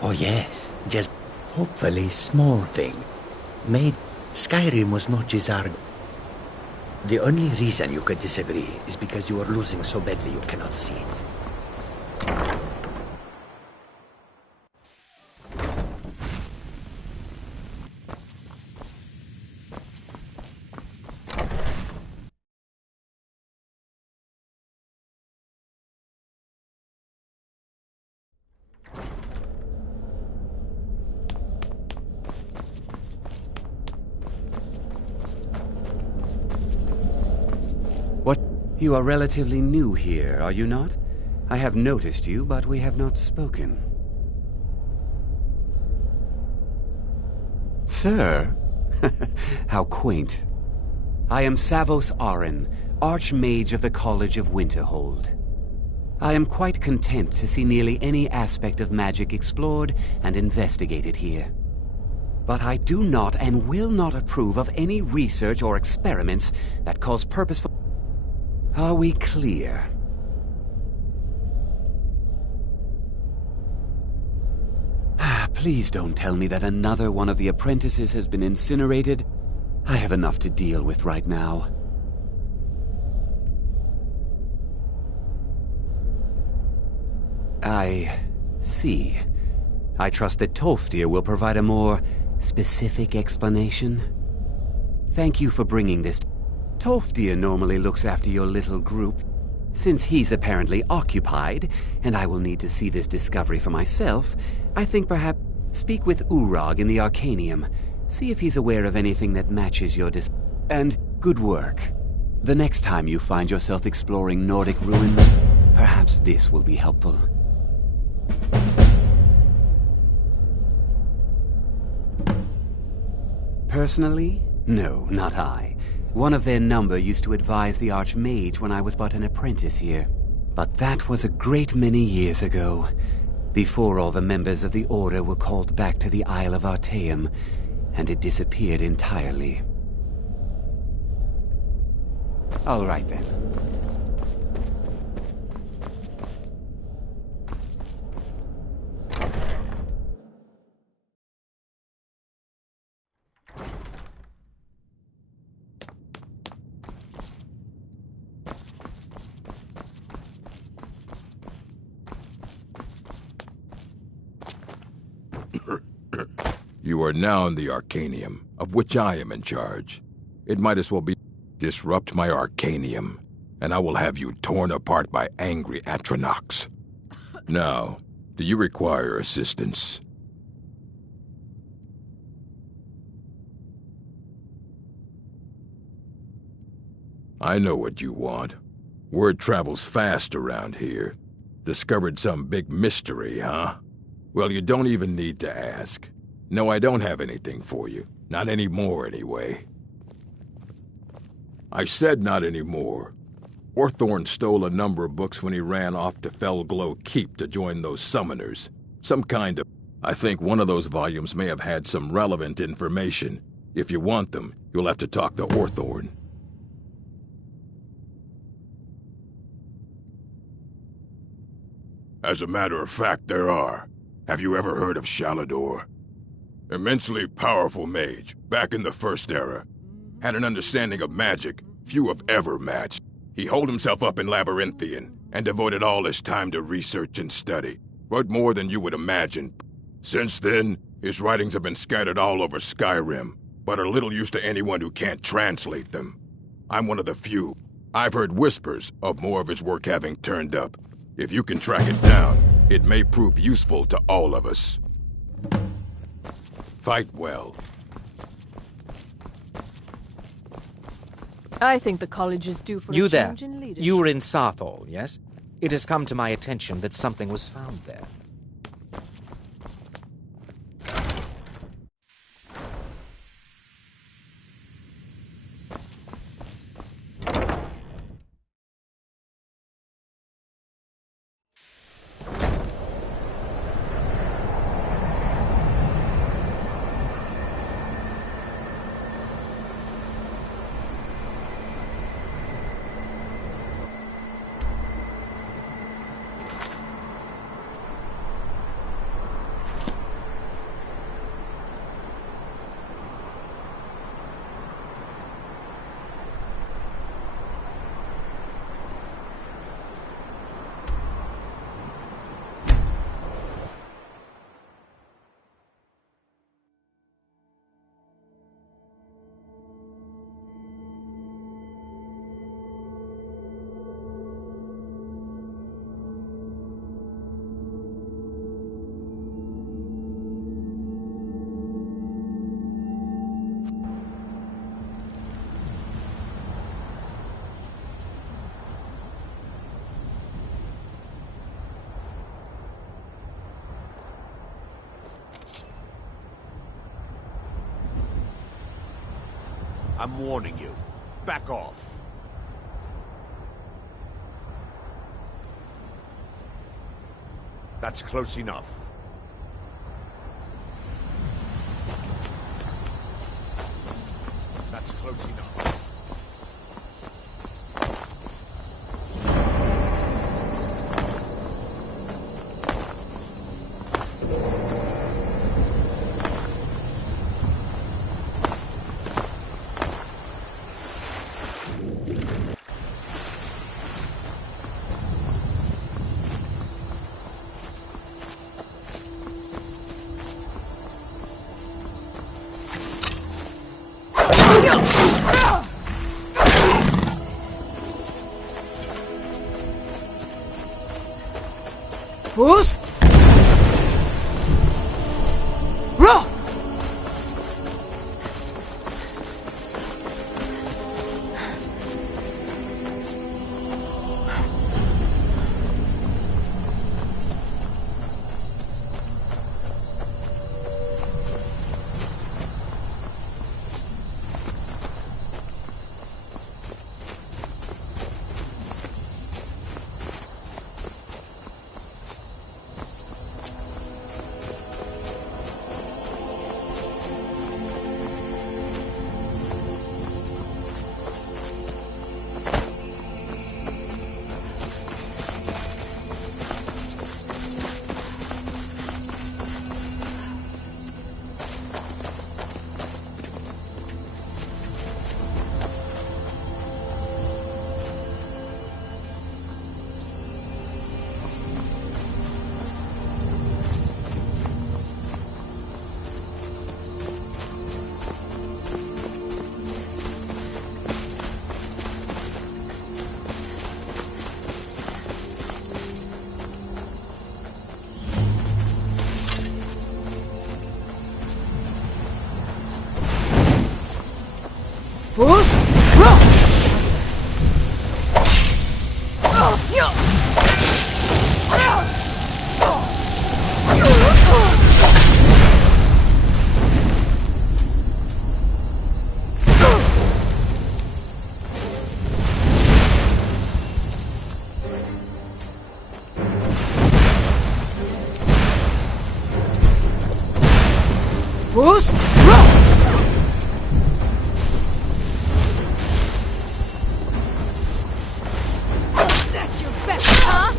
Oh yes, just hopefully small thing. Made Skyrim was not Jizargo. The only reason you could disagree is because you are losing so badly you cannot see it. You are relatively new here, are you not? I have noticed you, but we have not spoken. Sir? How quaint. I am Savos Aran, Archmage of the College of Winterhold. I am quite content to see nearly any aspect of magic explored and investigated here. But I do not and will not approve of any research or experiments that cause purposeful... Are we clear? Please don't tell me that another one of the apprentices has been incinerated. I have enough to deal with right now. I see. I trust that Tolfdir will provide a more specific explanation. Thank you for bringing this. Tolfdir normally looks after your little group. Since he's apparently occupied, and I will need to see this discovery for myself, I think perhaps speak with Urag in the Arcanium. See if he's aware of anything that matches your And good work. The next time you find yourself exploring Nordic ruins, perhaps this will be helpful. Personally? No, not I. One of their number used to advise the Archmage when I was but an apprentice here. But that was a great many years ago, before all the members of the Order were called back to the Isle of Artaeum, and it disappeared entirely. All right then. You are now in the Arcanium, of which I am in charge. It might as well be disrupt my Arcanium, and I will have you torn apart by angry Atronachs. Now, do you require assistance? I know what you want. Word travels fast around here. Discovered some big mystery, huh? Well, you don't even need to ask. No, I don't have anything for you. Not anymore, anyway. I said not anymore. Orthorn stole a number of books when he ran off to Felglow Keep to join those summoners. Some kind of... I think one of those volumes may have had some relevant information. If you want them, you'll have to talk to Orthorn. As a matter of fact, there are. Have you ever heard of Shalador? Immensely powerful mage, back in the First Era. Had an understanding of magic few have ever matched. He holed himself up in Labyrinthian, and devoted all his time to research and study. Wrote more than you would imagine. Since then, his writings have been scattered all over Skyrim, but are little use to anyone who can't translate them. I'm one of the few. I've heard whispers of more of his work having turned up. If you can track it down, it may prove useful to all of us. Fight well. I think the college is due for You a there. change in leadership. You were in Sarthal, yes? It has come to my attention that something was found there. I'm warning you. Back off. That's close enough. That's close enough. Fus! Roh! Fus! Roh! Fus! Roh! That's your best, huh?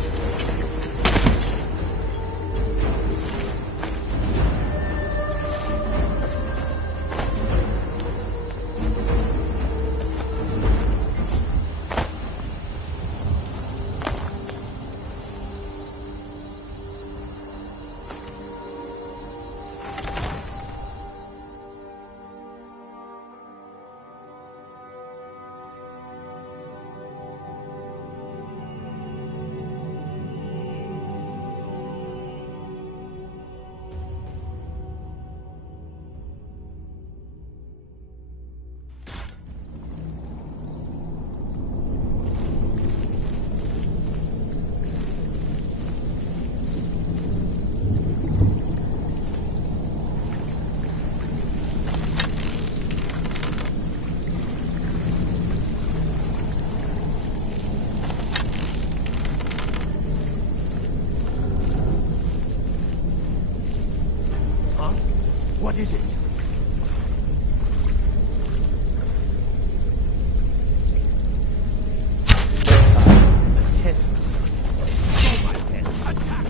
What is it? The tests. Go, my pets. Attack!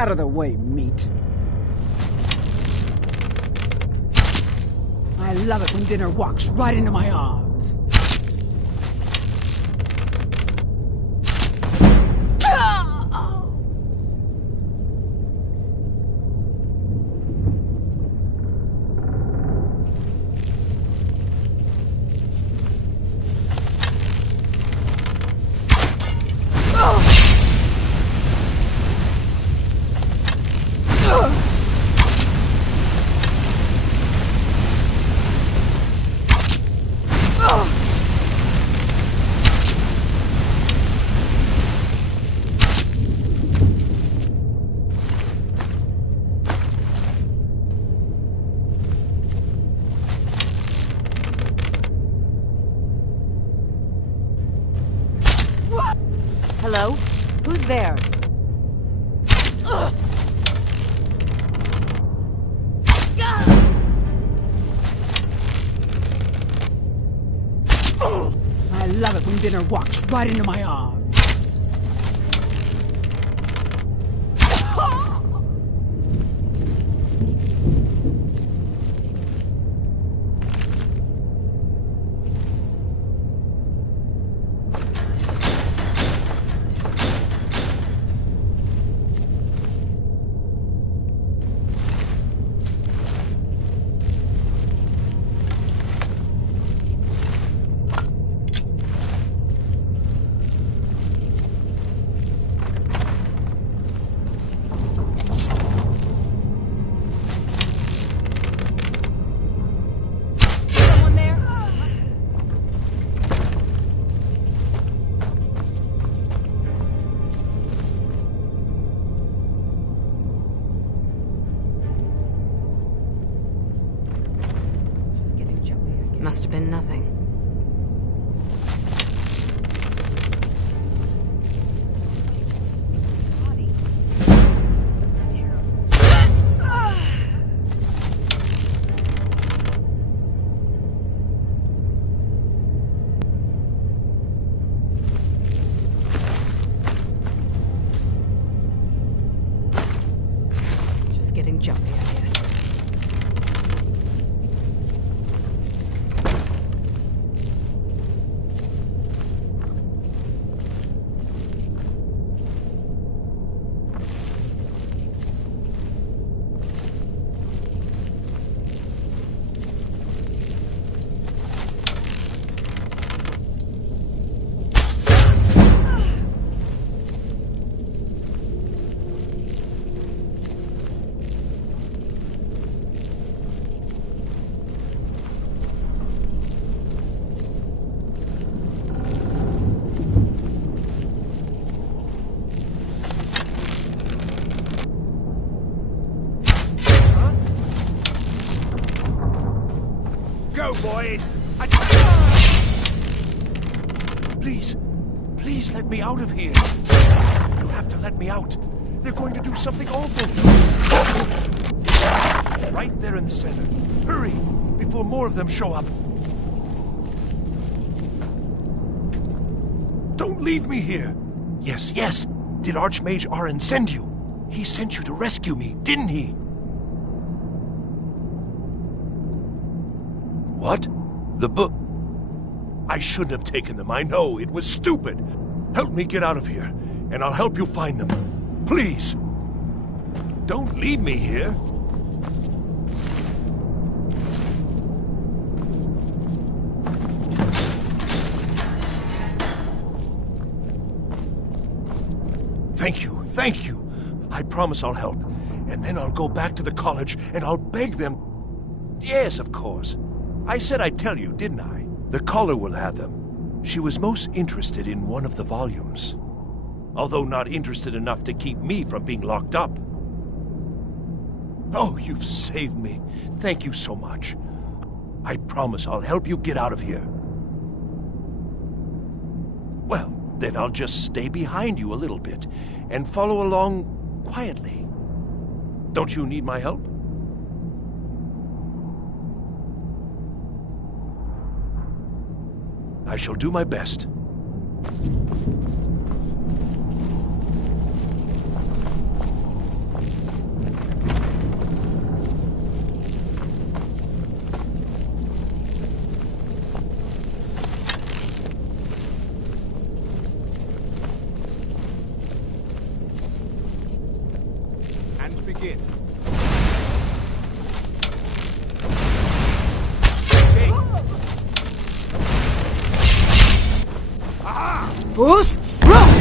Out of the way, meat. I love it when dinner walks right into my arms. Hello? Who's there? I love it when dinner walks right into my arms. Must have been nothing. Just getting jumpy, I guess. Go, boys! Please, please let me out of here. You have to let me out. They're going to do something awful to me. Right there in the center. Hurry, before more of them show up. Don't leave me here. Yes, yes. Did Archmage Arin send you? He sent you to rescue me, didn't he? What? The book? I shouldn't have taken them, I know. It was stupid. Help me get out of here, and I'll help you find them. Please. Don't leave me here. Thank you, thank you. I promise I'll help. And then I'll go back to the college and I'll beg them. Yes, of course. I said I'd tell you, didn't I? The caller will have them. She was most interested in one of the volumes. Although not interested enough to keep me from being locked up. Oh, you've saved me. Thank you so much. I promise I'll help you get out of here. Well, then I'll just stay behind you a little bit and follow along quietly. Don't you need my help? I shall do my best. Let's begin. Fools, run!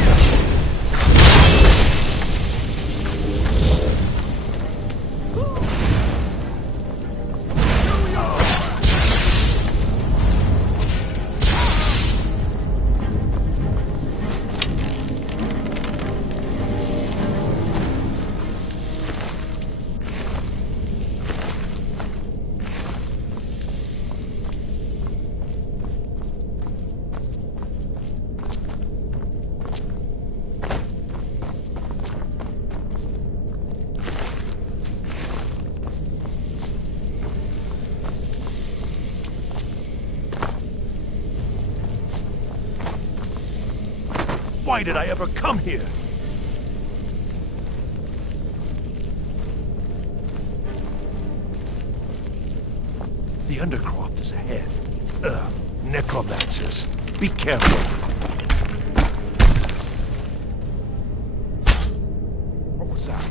Why did I ever come here? The Undercroft is ahead. Necromancers. Be careful. What was that?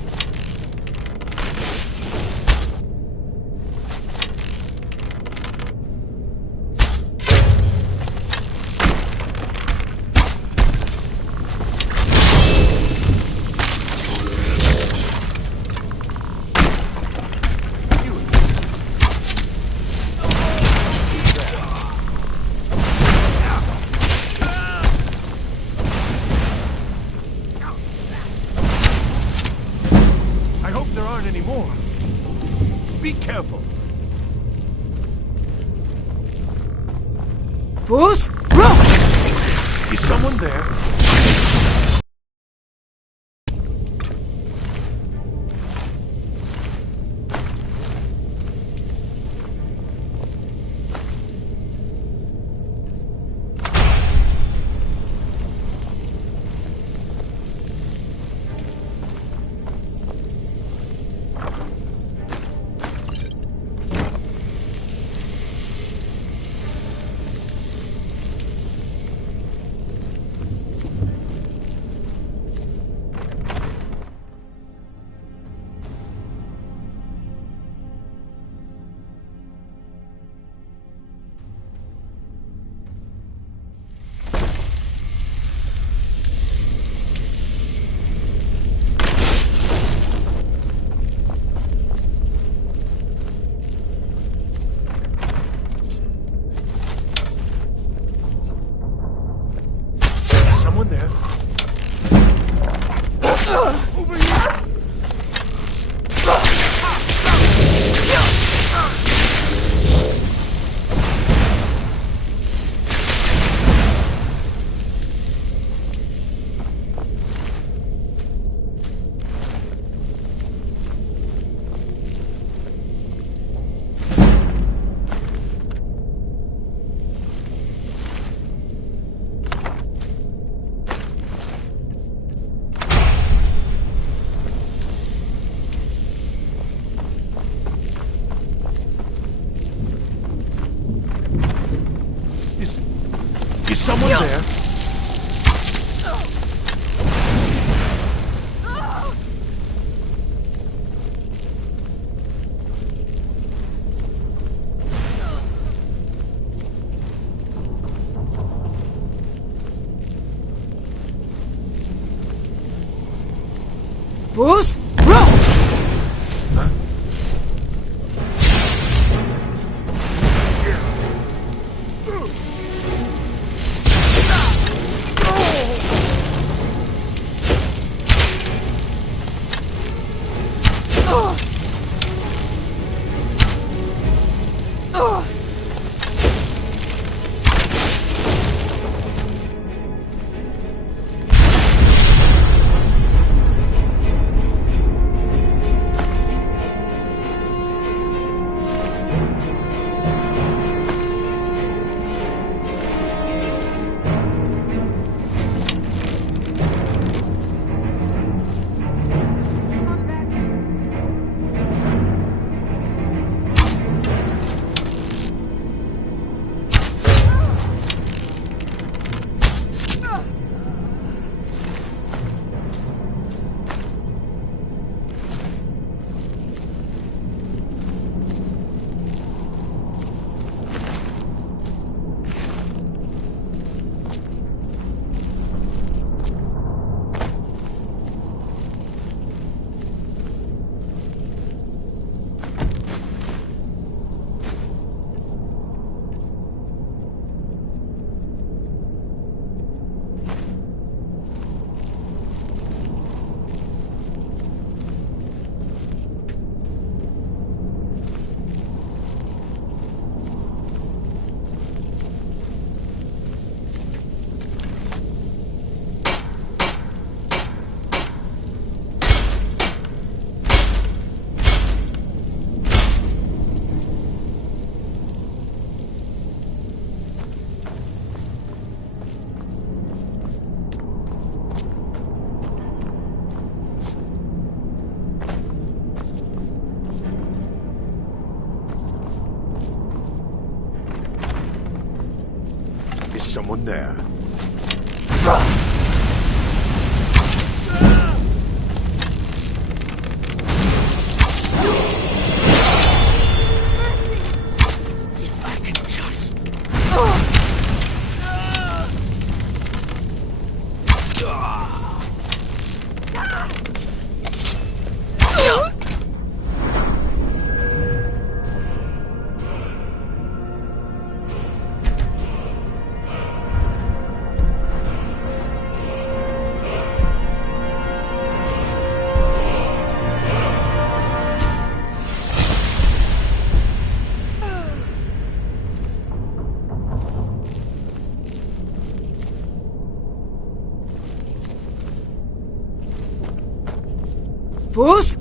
Anymore. Be careful. Fools, run! Is someone there? Someone there? Over here! Is someone there? Fools, run! Is someone there? If I can just... Fus!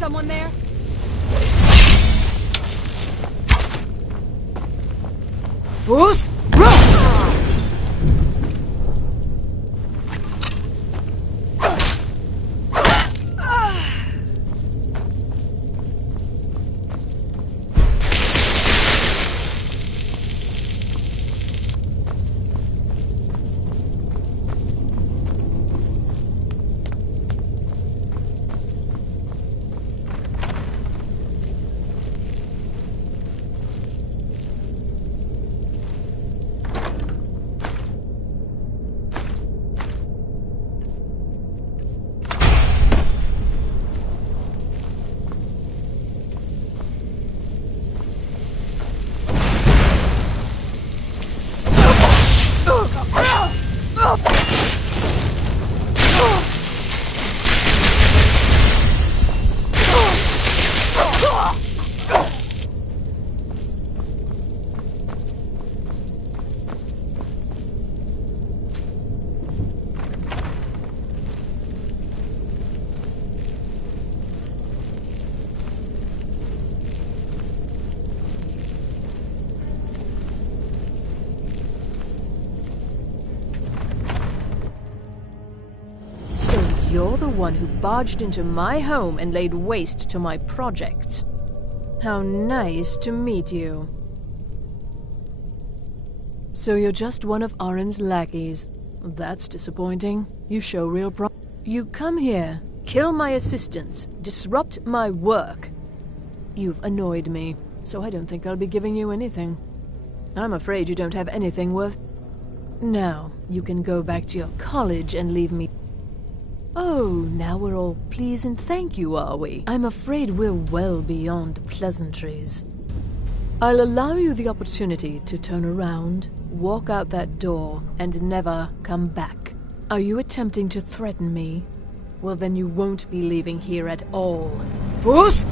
Someone there? Fus! You're the one who barged into my home and laid waste to my projects. How nice to meet you. So you're just one of Arin's lackeys. That's disappointing. You show real You come here, kill my assistants, disrupt my work. You've annoyed me, so I don't think I'll be giving you anything. I'm afraid you don't have anything worth... Now, you can go back to your college and leave me... Oh, now we're all please and thank you, are we? I'm afraid we're well beyond pleasantries. I'll allow you the opportunity to turn around, walk out that door, and never come back. Are you attempting to threaten me? Well, then you won't be leaving here at all. Fus!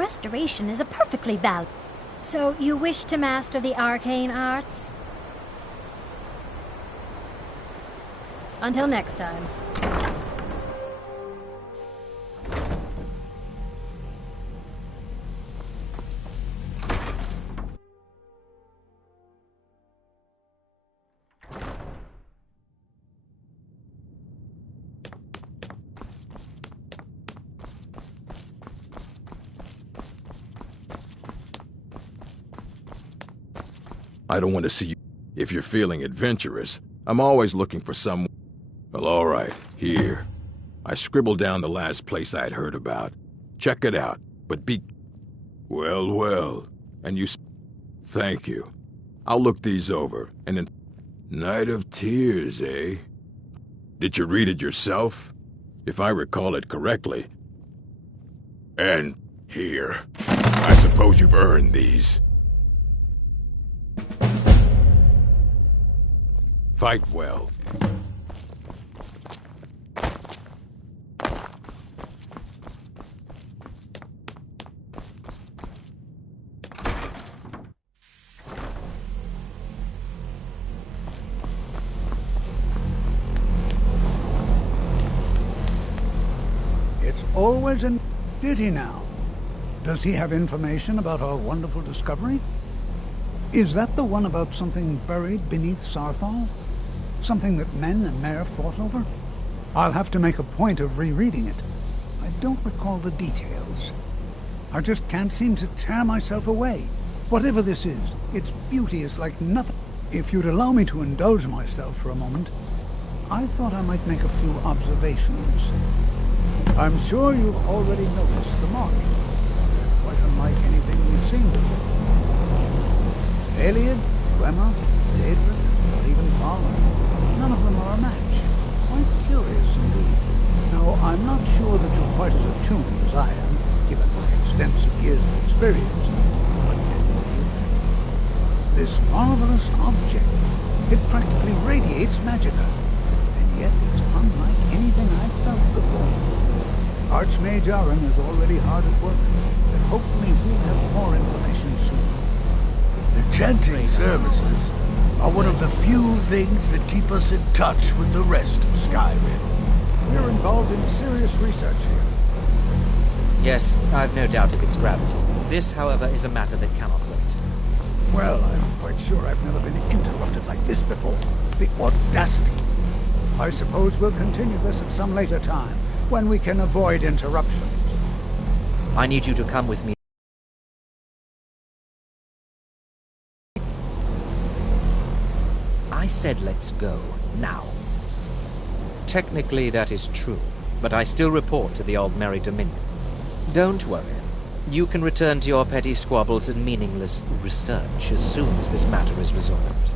restoration is a perfectly valid. So you wish to master the arcane arts? Until next time. I don't want to see you. If you're feeling adventurous, I'm always looking for some... Well, all right, here. I scribbled down the last place I'd heard about. Check it out, but be... Well, well. And you... Thank you. I'll look these over, and then... Night of Tears, eh? Did you read it yourself? If I recall it correctly. And here. I suppose you've earned these. Fight well. It's always an... Did he now? Does he have information about our wonderful discovery? Is that the one about something buried beneath Sarthal? Something that men and Mare fought over? I'll have to make a point of rereading it. I don't recall the details. I just can't seem to tear myself away. Whatever this is, its beauty is like nothing. If you'd allow me to indulge myself for a moment, I thought I might make a few observations. I'm sure you've already noticed the markings. They're quite unlike anything we've seen before. Aliad, Gwema, Daedric, or even Vala. None of them are a match. Quite curious indeed. Now, I'm not sure that you're quite as attuned as I am, given my extensive years of experience. But get the feeling. This marvelous object, it practically radiates magicka. And yet it's unlike anything I've felt before. Archmage Aaron is already hard at work, and hopefully we'll have more information soon. The chanting services are one of the few things that keep us in touch with the rest of Skyrim. We're involved in serious research here. Yes, I've no doubt of its gravity. This, however, is a matter that cannot wait. Well, I'm quite sure I've never been interrupted like this before. The audacity. I suppose we'll continue this at some later time, when we can avoid interruptions. I need you to come with me. I said let's go, now. Technically that is true, but I still report to the Old Merry Dominion. Don't worry. You can return to your petty squabbles and meaningless research as soon as this matter is resolved.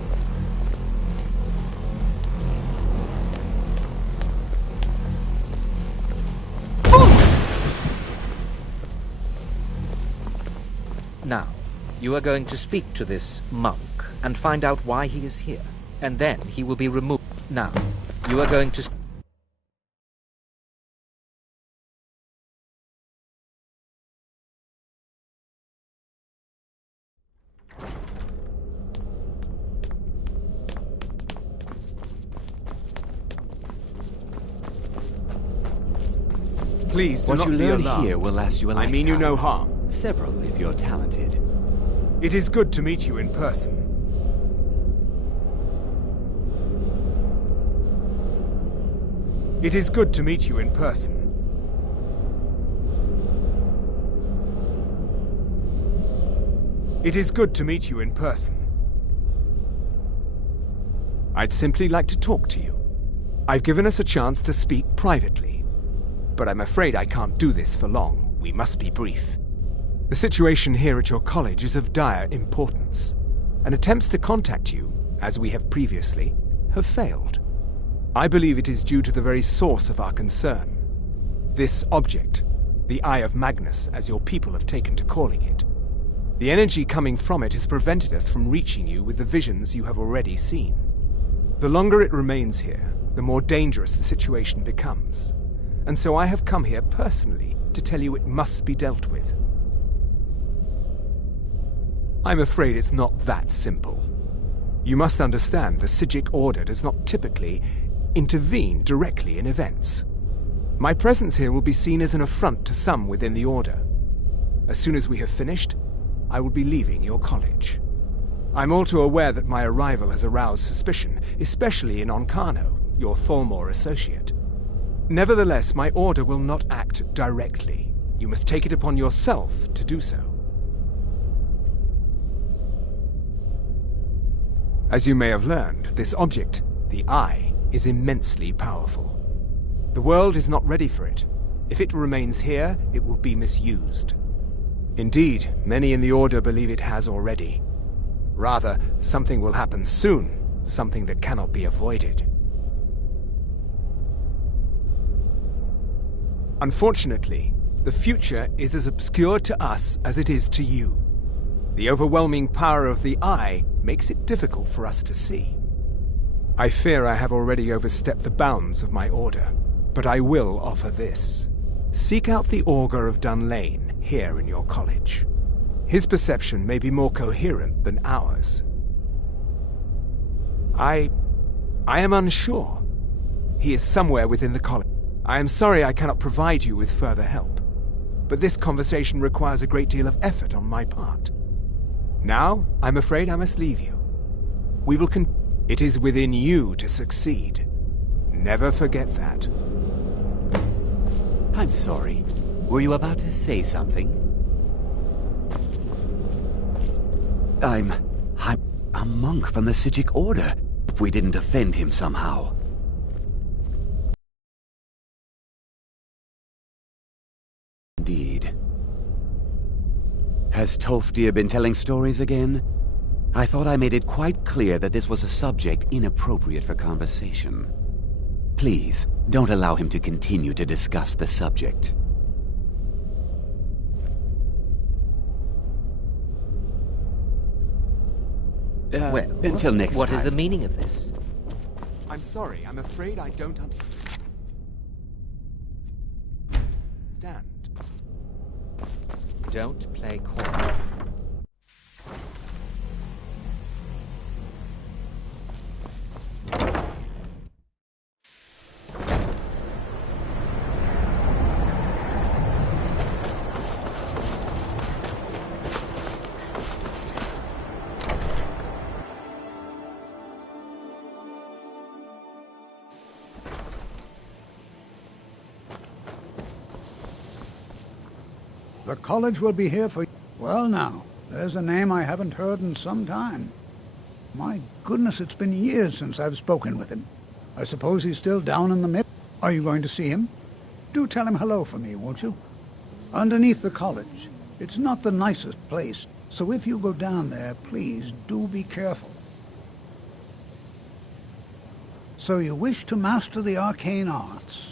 Now, you are going to speak to this monk and find out why he is here. And then he will be removed. Now, you are going to... Please do What not you be learn alarmed. here will last you a lifetime. I mean you no harm. Several, if you're talented. It is good to meet you in person. It is good to meet you in person. It is good to meet you in person. I'd simply like to talk to you. I've given us a chance to speak privately, but I'm afraid I can't do this for long. We must be brief. The situation here at your college is of dire importance, and attempts to contact you, as we have previously, have failed. I believe it is due to the very source of our concern. This object, the Eye of Magnus, as your people have taken to calling it. The energy coming from it has prevented us from reaching you with the visions you have already seen. The longer it remains here, the more dangerous the situation becomes. And so I have come here personally to tell you it must be dealt with. I'm afraid it's not that simple. You must understand the Psijic Order does not typically intervene directly in events. My presence here will be seen as an affront to some within the Order. As soon as we have finished, I will be leaving your college. I'm all too aware that my arrival has aroused suspicion, especially in Onkano, your Thalmor associate. Nevertheless, my Order will not act directly. You must take it upon yourself to do so. As you may have learned, this object, the Eye, is immensely powerful. The world is not ready for it. If it remains here, it will be misused. Indeed, many in the Order believe it has already. Rather, something will happen soon, something that cannot be avoided. Unfortunately, the future is as obscure to us as it is to you. The overwhelming power of the Eye makes it difficult for us to see. I fear I have already overstepped the bounds of my Order, but I will offer this. Seek out the Augur of Dunlane here in your college. His perception may be more coherent than ours. I am unsure. He is somewhere within the college. I am sorry I cannot provide you with further help, but this conversation requires a great deal of effort on my part. Now, I'm afraid I must leave you. We will It is within you to succeed. Never forget that. I'm sorry. Were you about to say something? I'm a monk from the Psijic Order. We didn't offend him somehow. Indeed. Has Tolfdir been telling stories again? I thought I made it quite clear that this was a subject inappropriate for conversation. Please, don't allow him to continue to discuss the subject. Well, until next time. What is the meaning of this? I'm sorry, I'm afraid I don't understand. Don't play coy. The college will be here for... Well now, there's a name I haven't heard in some time. My goodness, it's been years since I've spoken with him. I suppose he's still down in the mist. Are you going to see him? Do tell him hello for me, won't you? Underneath the college. It's not the nicest place, so if you go down there, please do be careful. So you wish to master the arcane arts?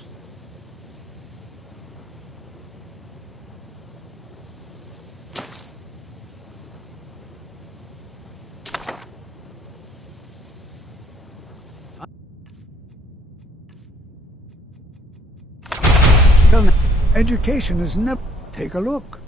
Education is never... Take a look.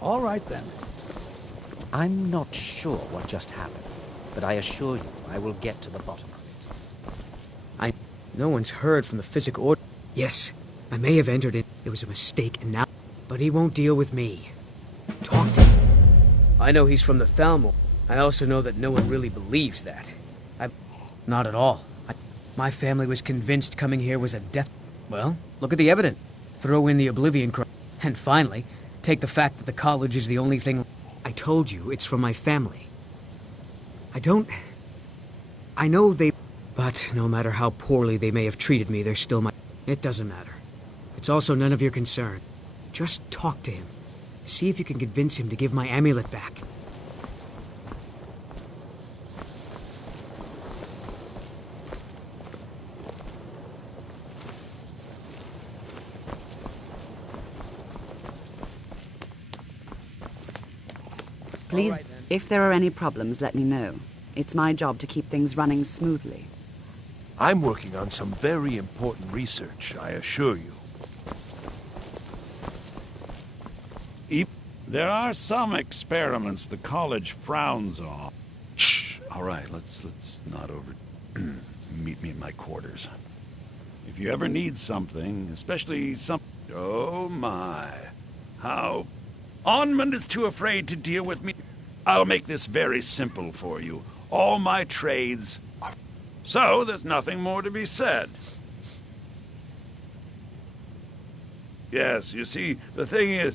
All right then. I'm not sure what just happened, but I assure you I will get to the bottom of it. No one's heard from the Psijic Order. Yes, I may have entered it. It was a mistake, and now... But he won't deal with me. Talk to him. I know he's from the Thalmor. I also know that no one really believes that. Not at all. My family was convinced coming here was a death... Well, look at the evidence. Throw in the Oblivion Cry. And finally, take the fact that the college is the only thing... I told you, it's from my family. I know they... But no matter how poorly they may have treated me, they're still my... It doesn't matter. It's also none of your concern. Just talk to him. See if you can convince him to give my amulet back. Please, right, then. if there are any problems, let me know. It's my job to keep things running smoothly. I'm working on some very important research, I assure you. There are some experiments the college frowns on. Shh. All right, let's not over. Meet me in my quarters. If you ever need something, especially some. Oh my, how Onmund is too afraid to deal with me. I'll make this very simple for you. All my trades. So there's nothing more to be said. Yes, you see, the thing is,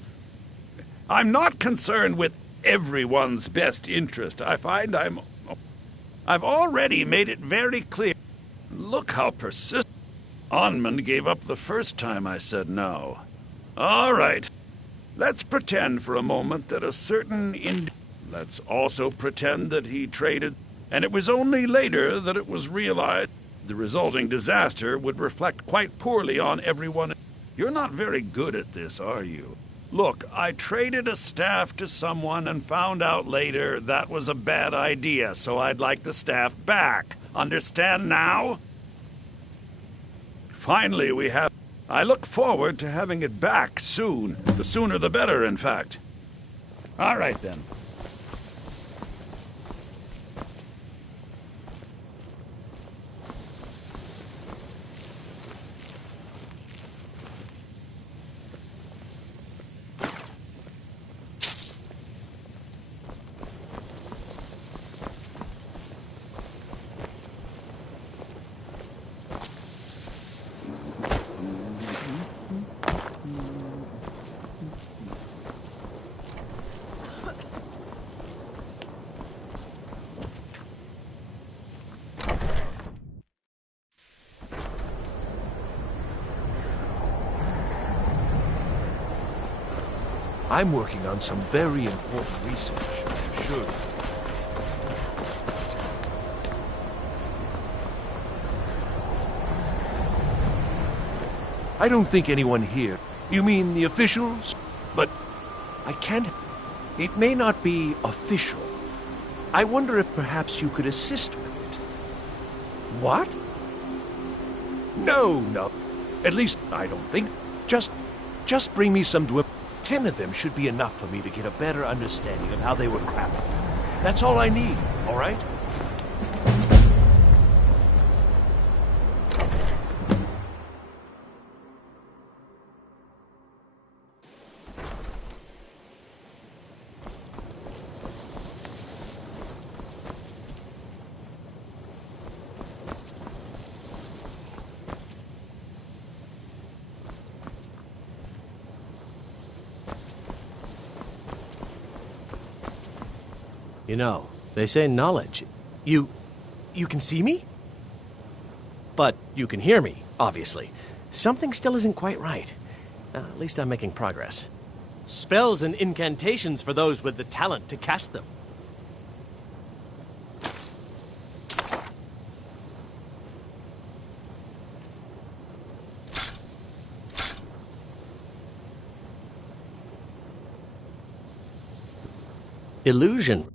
I'm not concerned with everyone's best interest. I find I've already made it very clear. Look how persistent. Onmund gave up the first time I said no. All right. Let's pretend for a moment that a certain Let's also pretend that he traded, and it was only later that it was realized the resulting disaster would reflect quite poorly on everyone. You're not very good at this, are you? Look, I traded a staff to someone and found out later that was a bad idea, so I'd like the staff back. Understand now? Finally, we have... I look forward to having it back soon. The sooner the better, in fact. All right, then. I'm working on some very important research, I assure you. I don't think anyone here... You mean the officials? But I can't... It may not be official. I wonder if perhaps you could assist with it. What? No. At least, I don't think. Just bring me some dwip. 10 of them should be enough for me to get a better understanding of how they were crafted. That's all I need, all right? You know, they say knowledge. You can see me? But you can hear me, obviously. Something still isn't quite right. At least I'm making progress. Spells and incantations for those with the talent to cast them. Illusion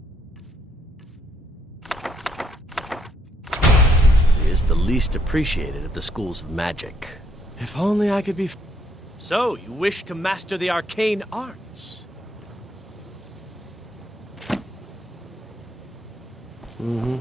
is the least appreciated of the schools of magic. If only I could be... So, you wish to master the arcane arts? Mm-hmm.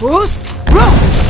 Bruce, roll!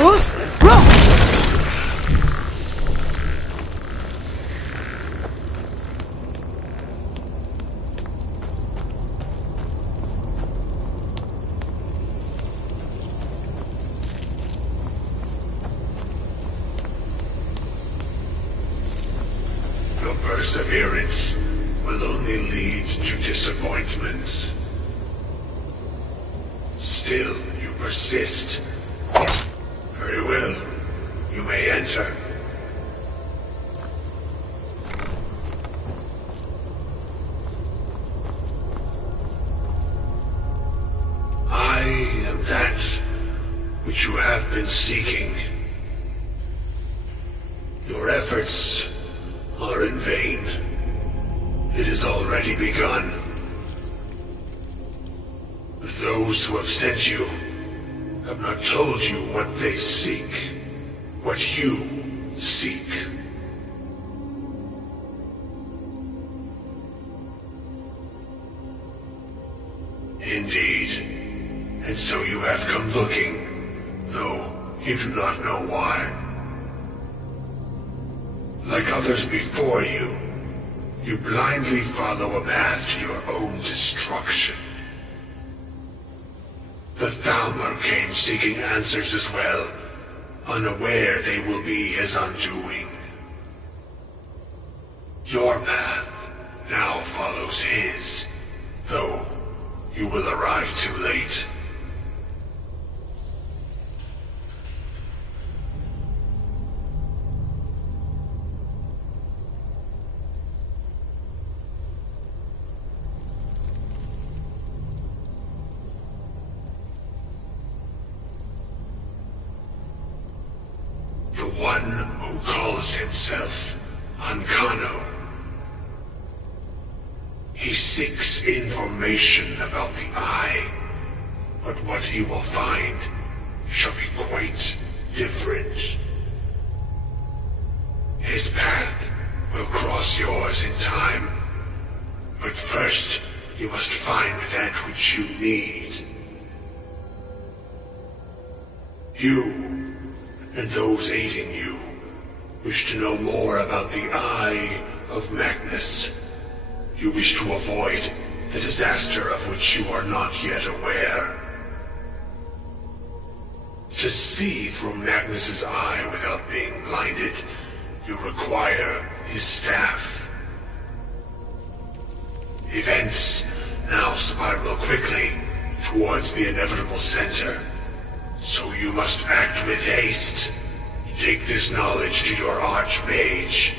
Bruce, roll! Your perseverance will only lead to disappointments. Still, you persist. Very well. You may enter. I am that which you have been seeking. Your efforts are in vain. It has already begun. Those who have sent you have not told you what they seek, what you seek. Indeed. And so you have come looking, though you do not know why. Like others before you, you blindly follow a path to your own destruction. The Thalmor came seeking answers as well, unaware they will be his undoing. Your path now follows his, though you will arrive too late. The one who calls himself Ancano. He seeks information about the Eye, but what he will find shall be quite different. His path will cross yours in time, but first you must find that which you need. You and those aiding you wish to know more about the Eye of Magnus. You wish to avoid the disaster of which you are not yet aware. To see through Magnus's eye without being blinded, you require his staff. Events now spiral quickly towards the inevitable center, so you must act with haste. Take this knowledge to your Archmage.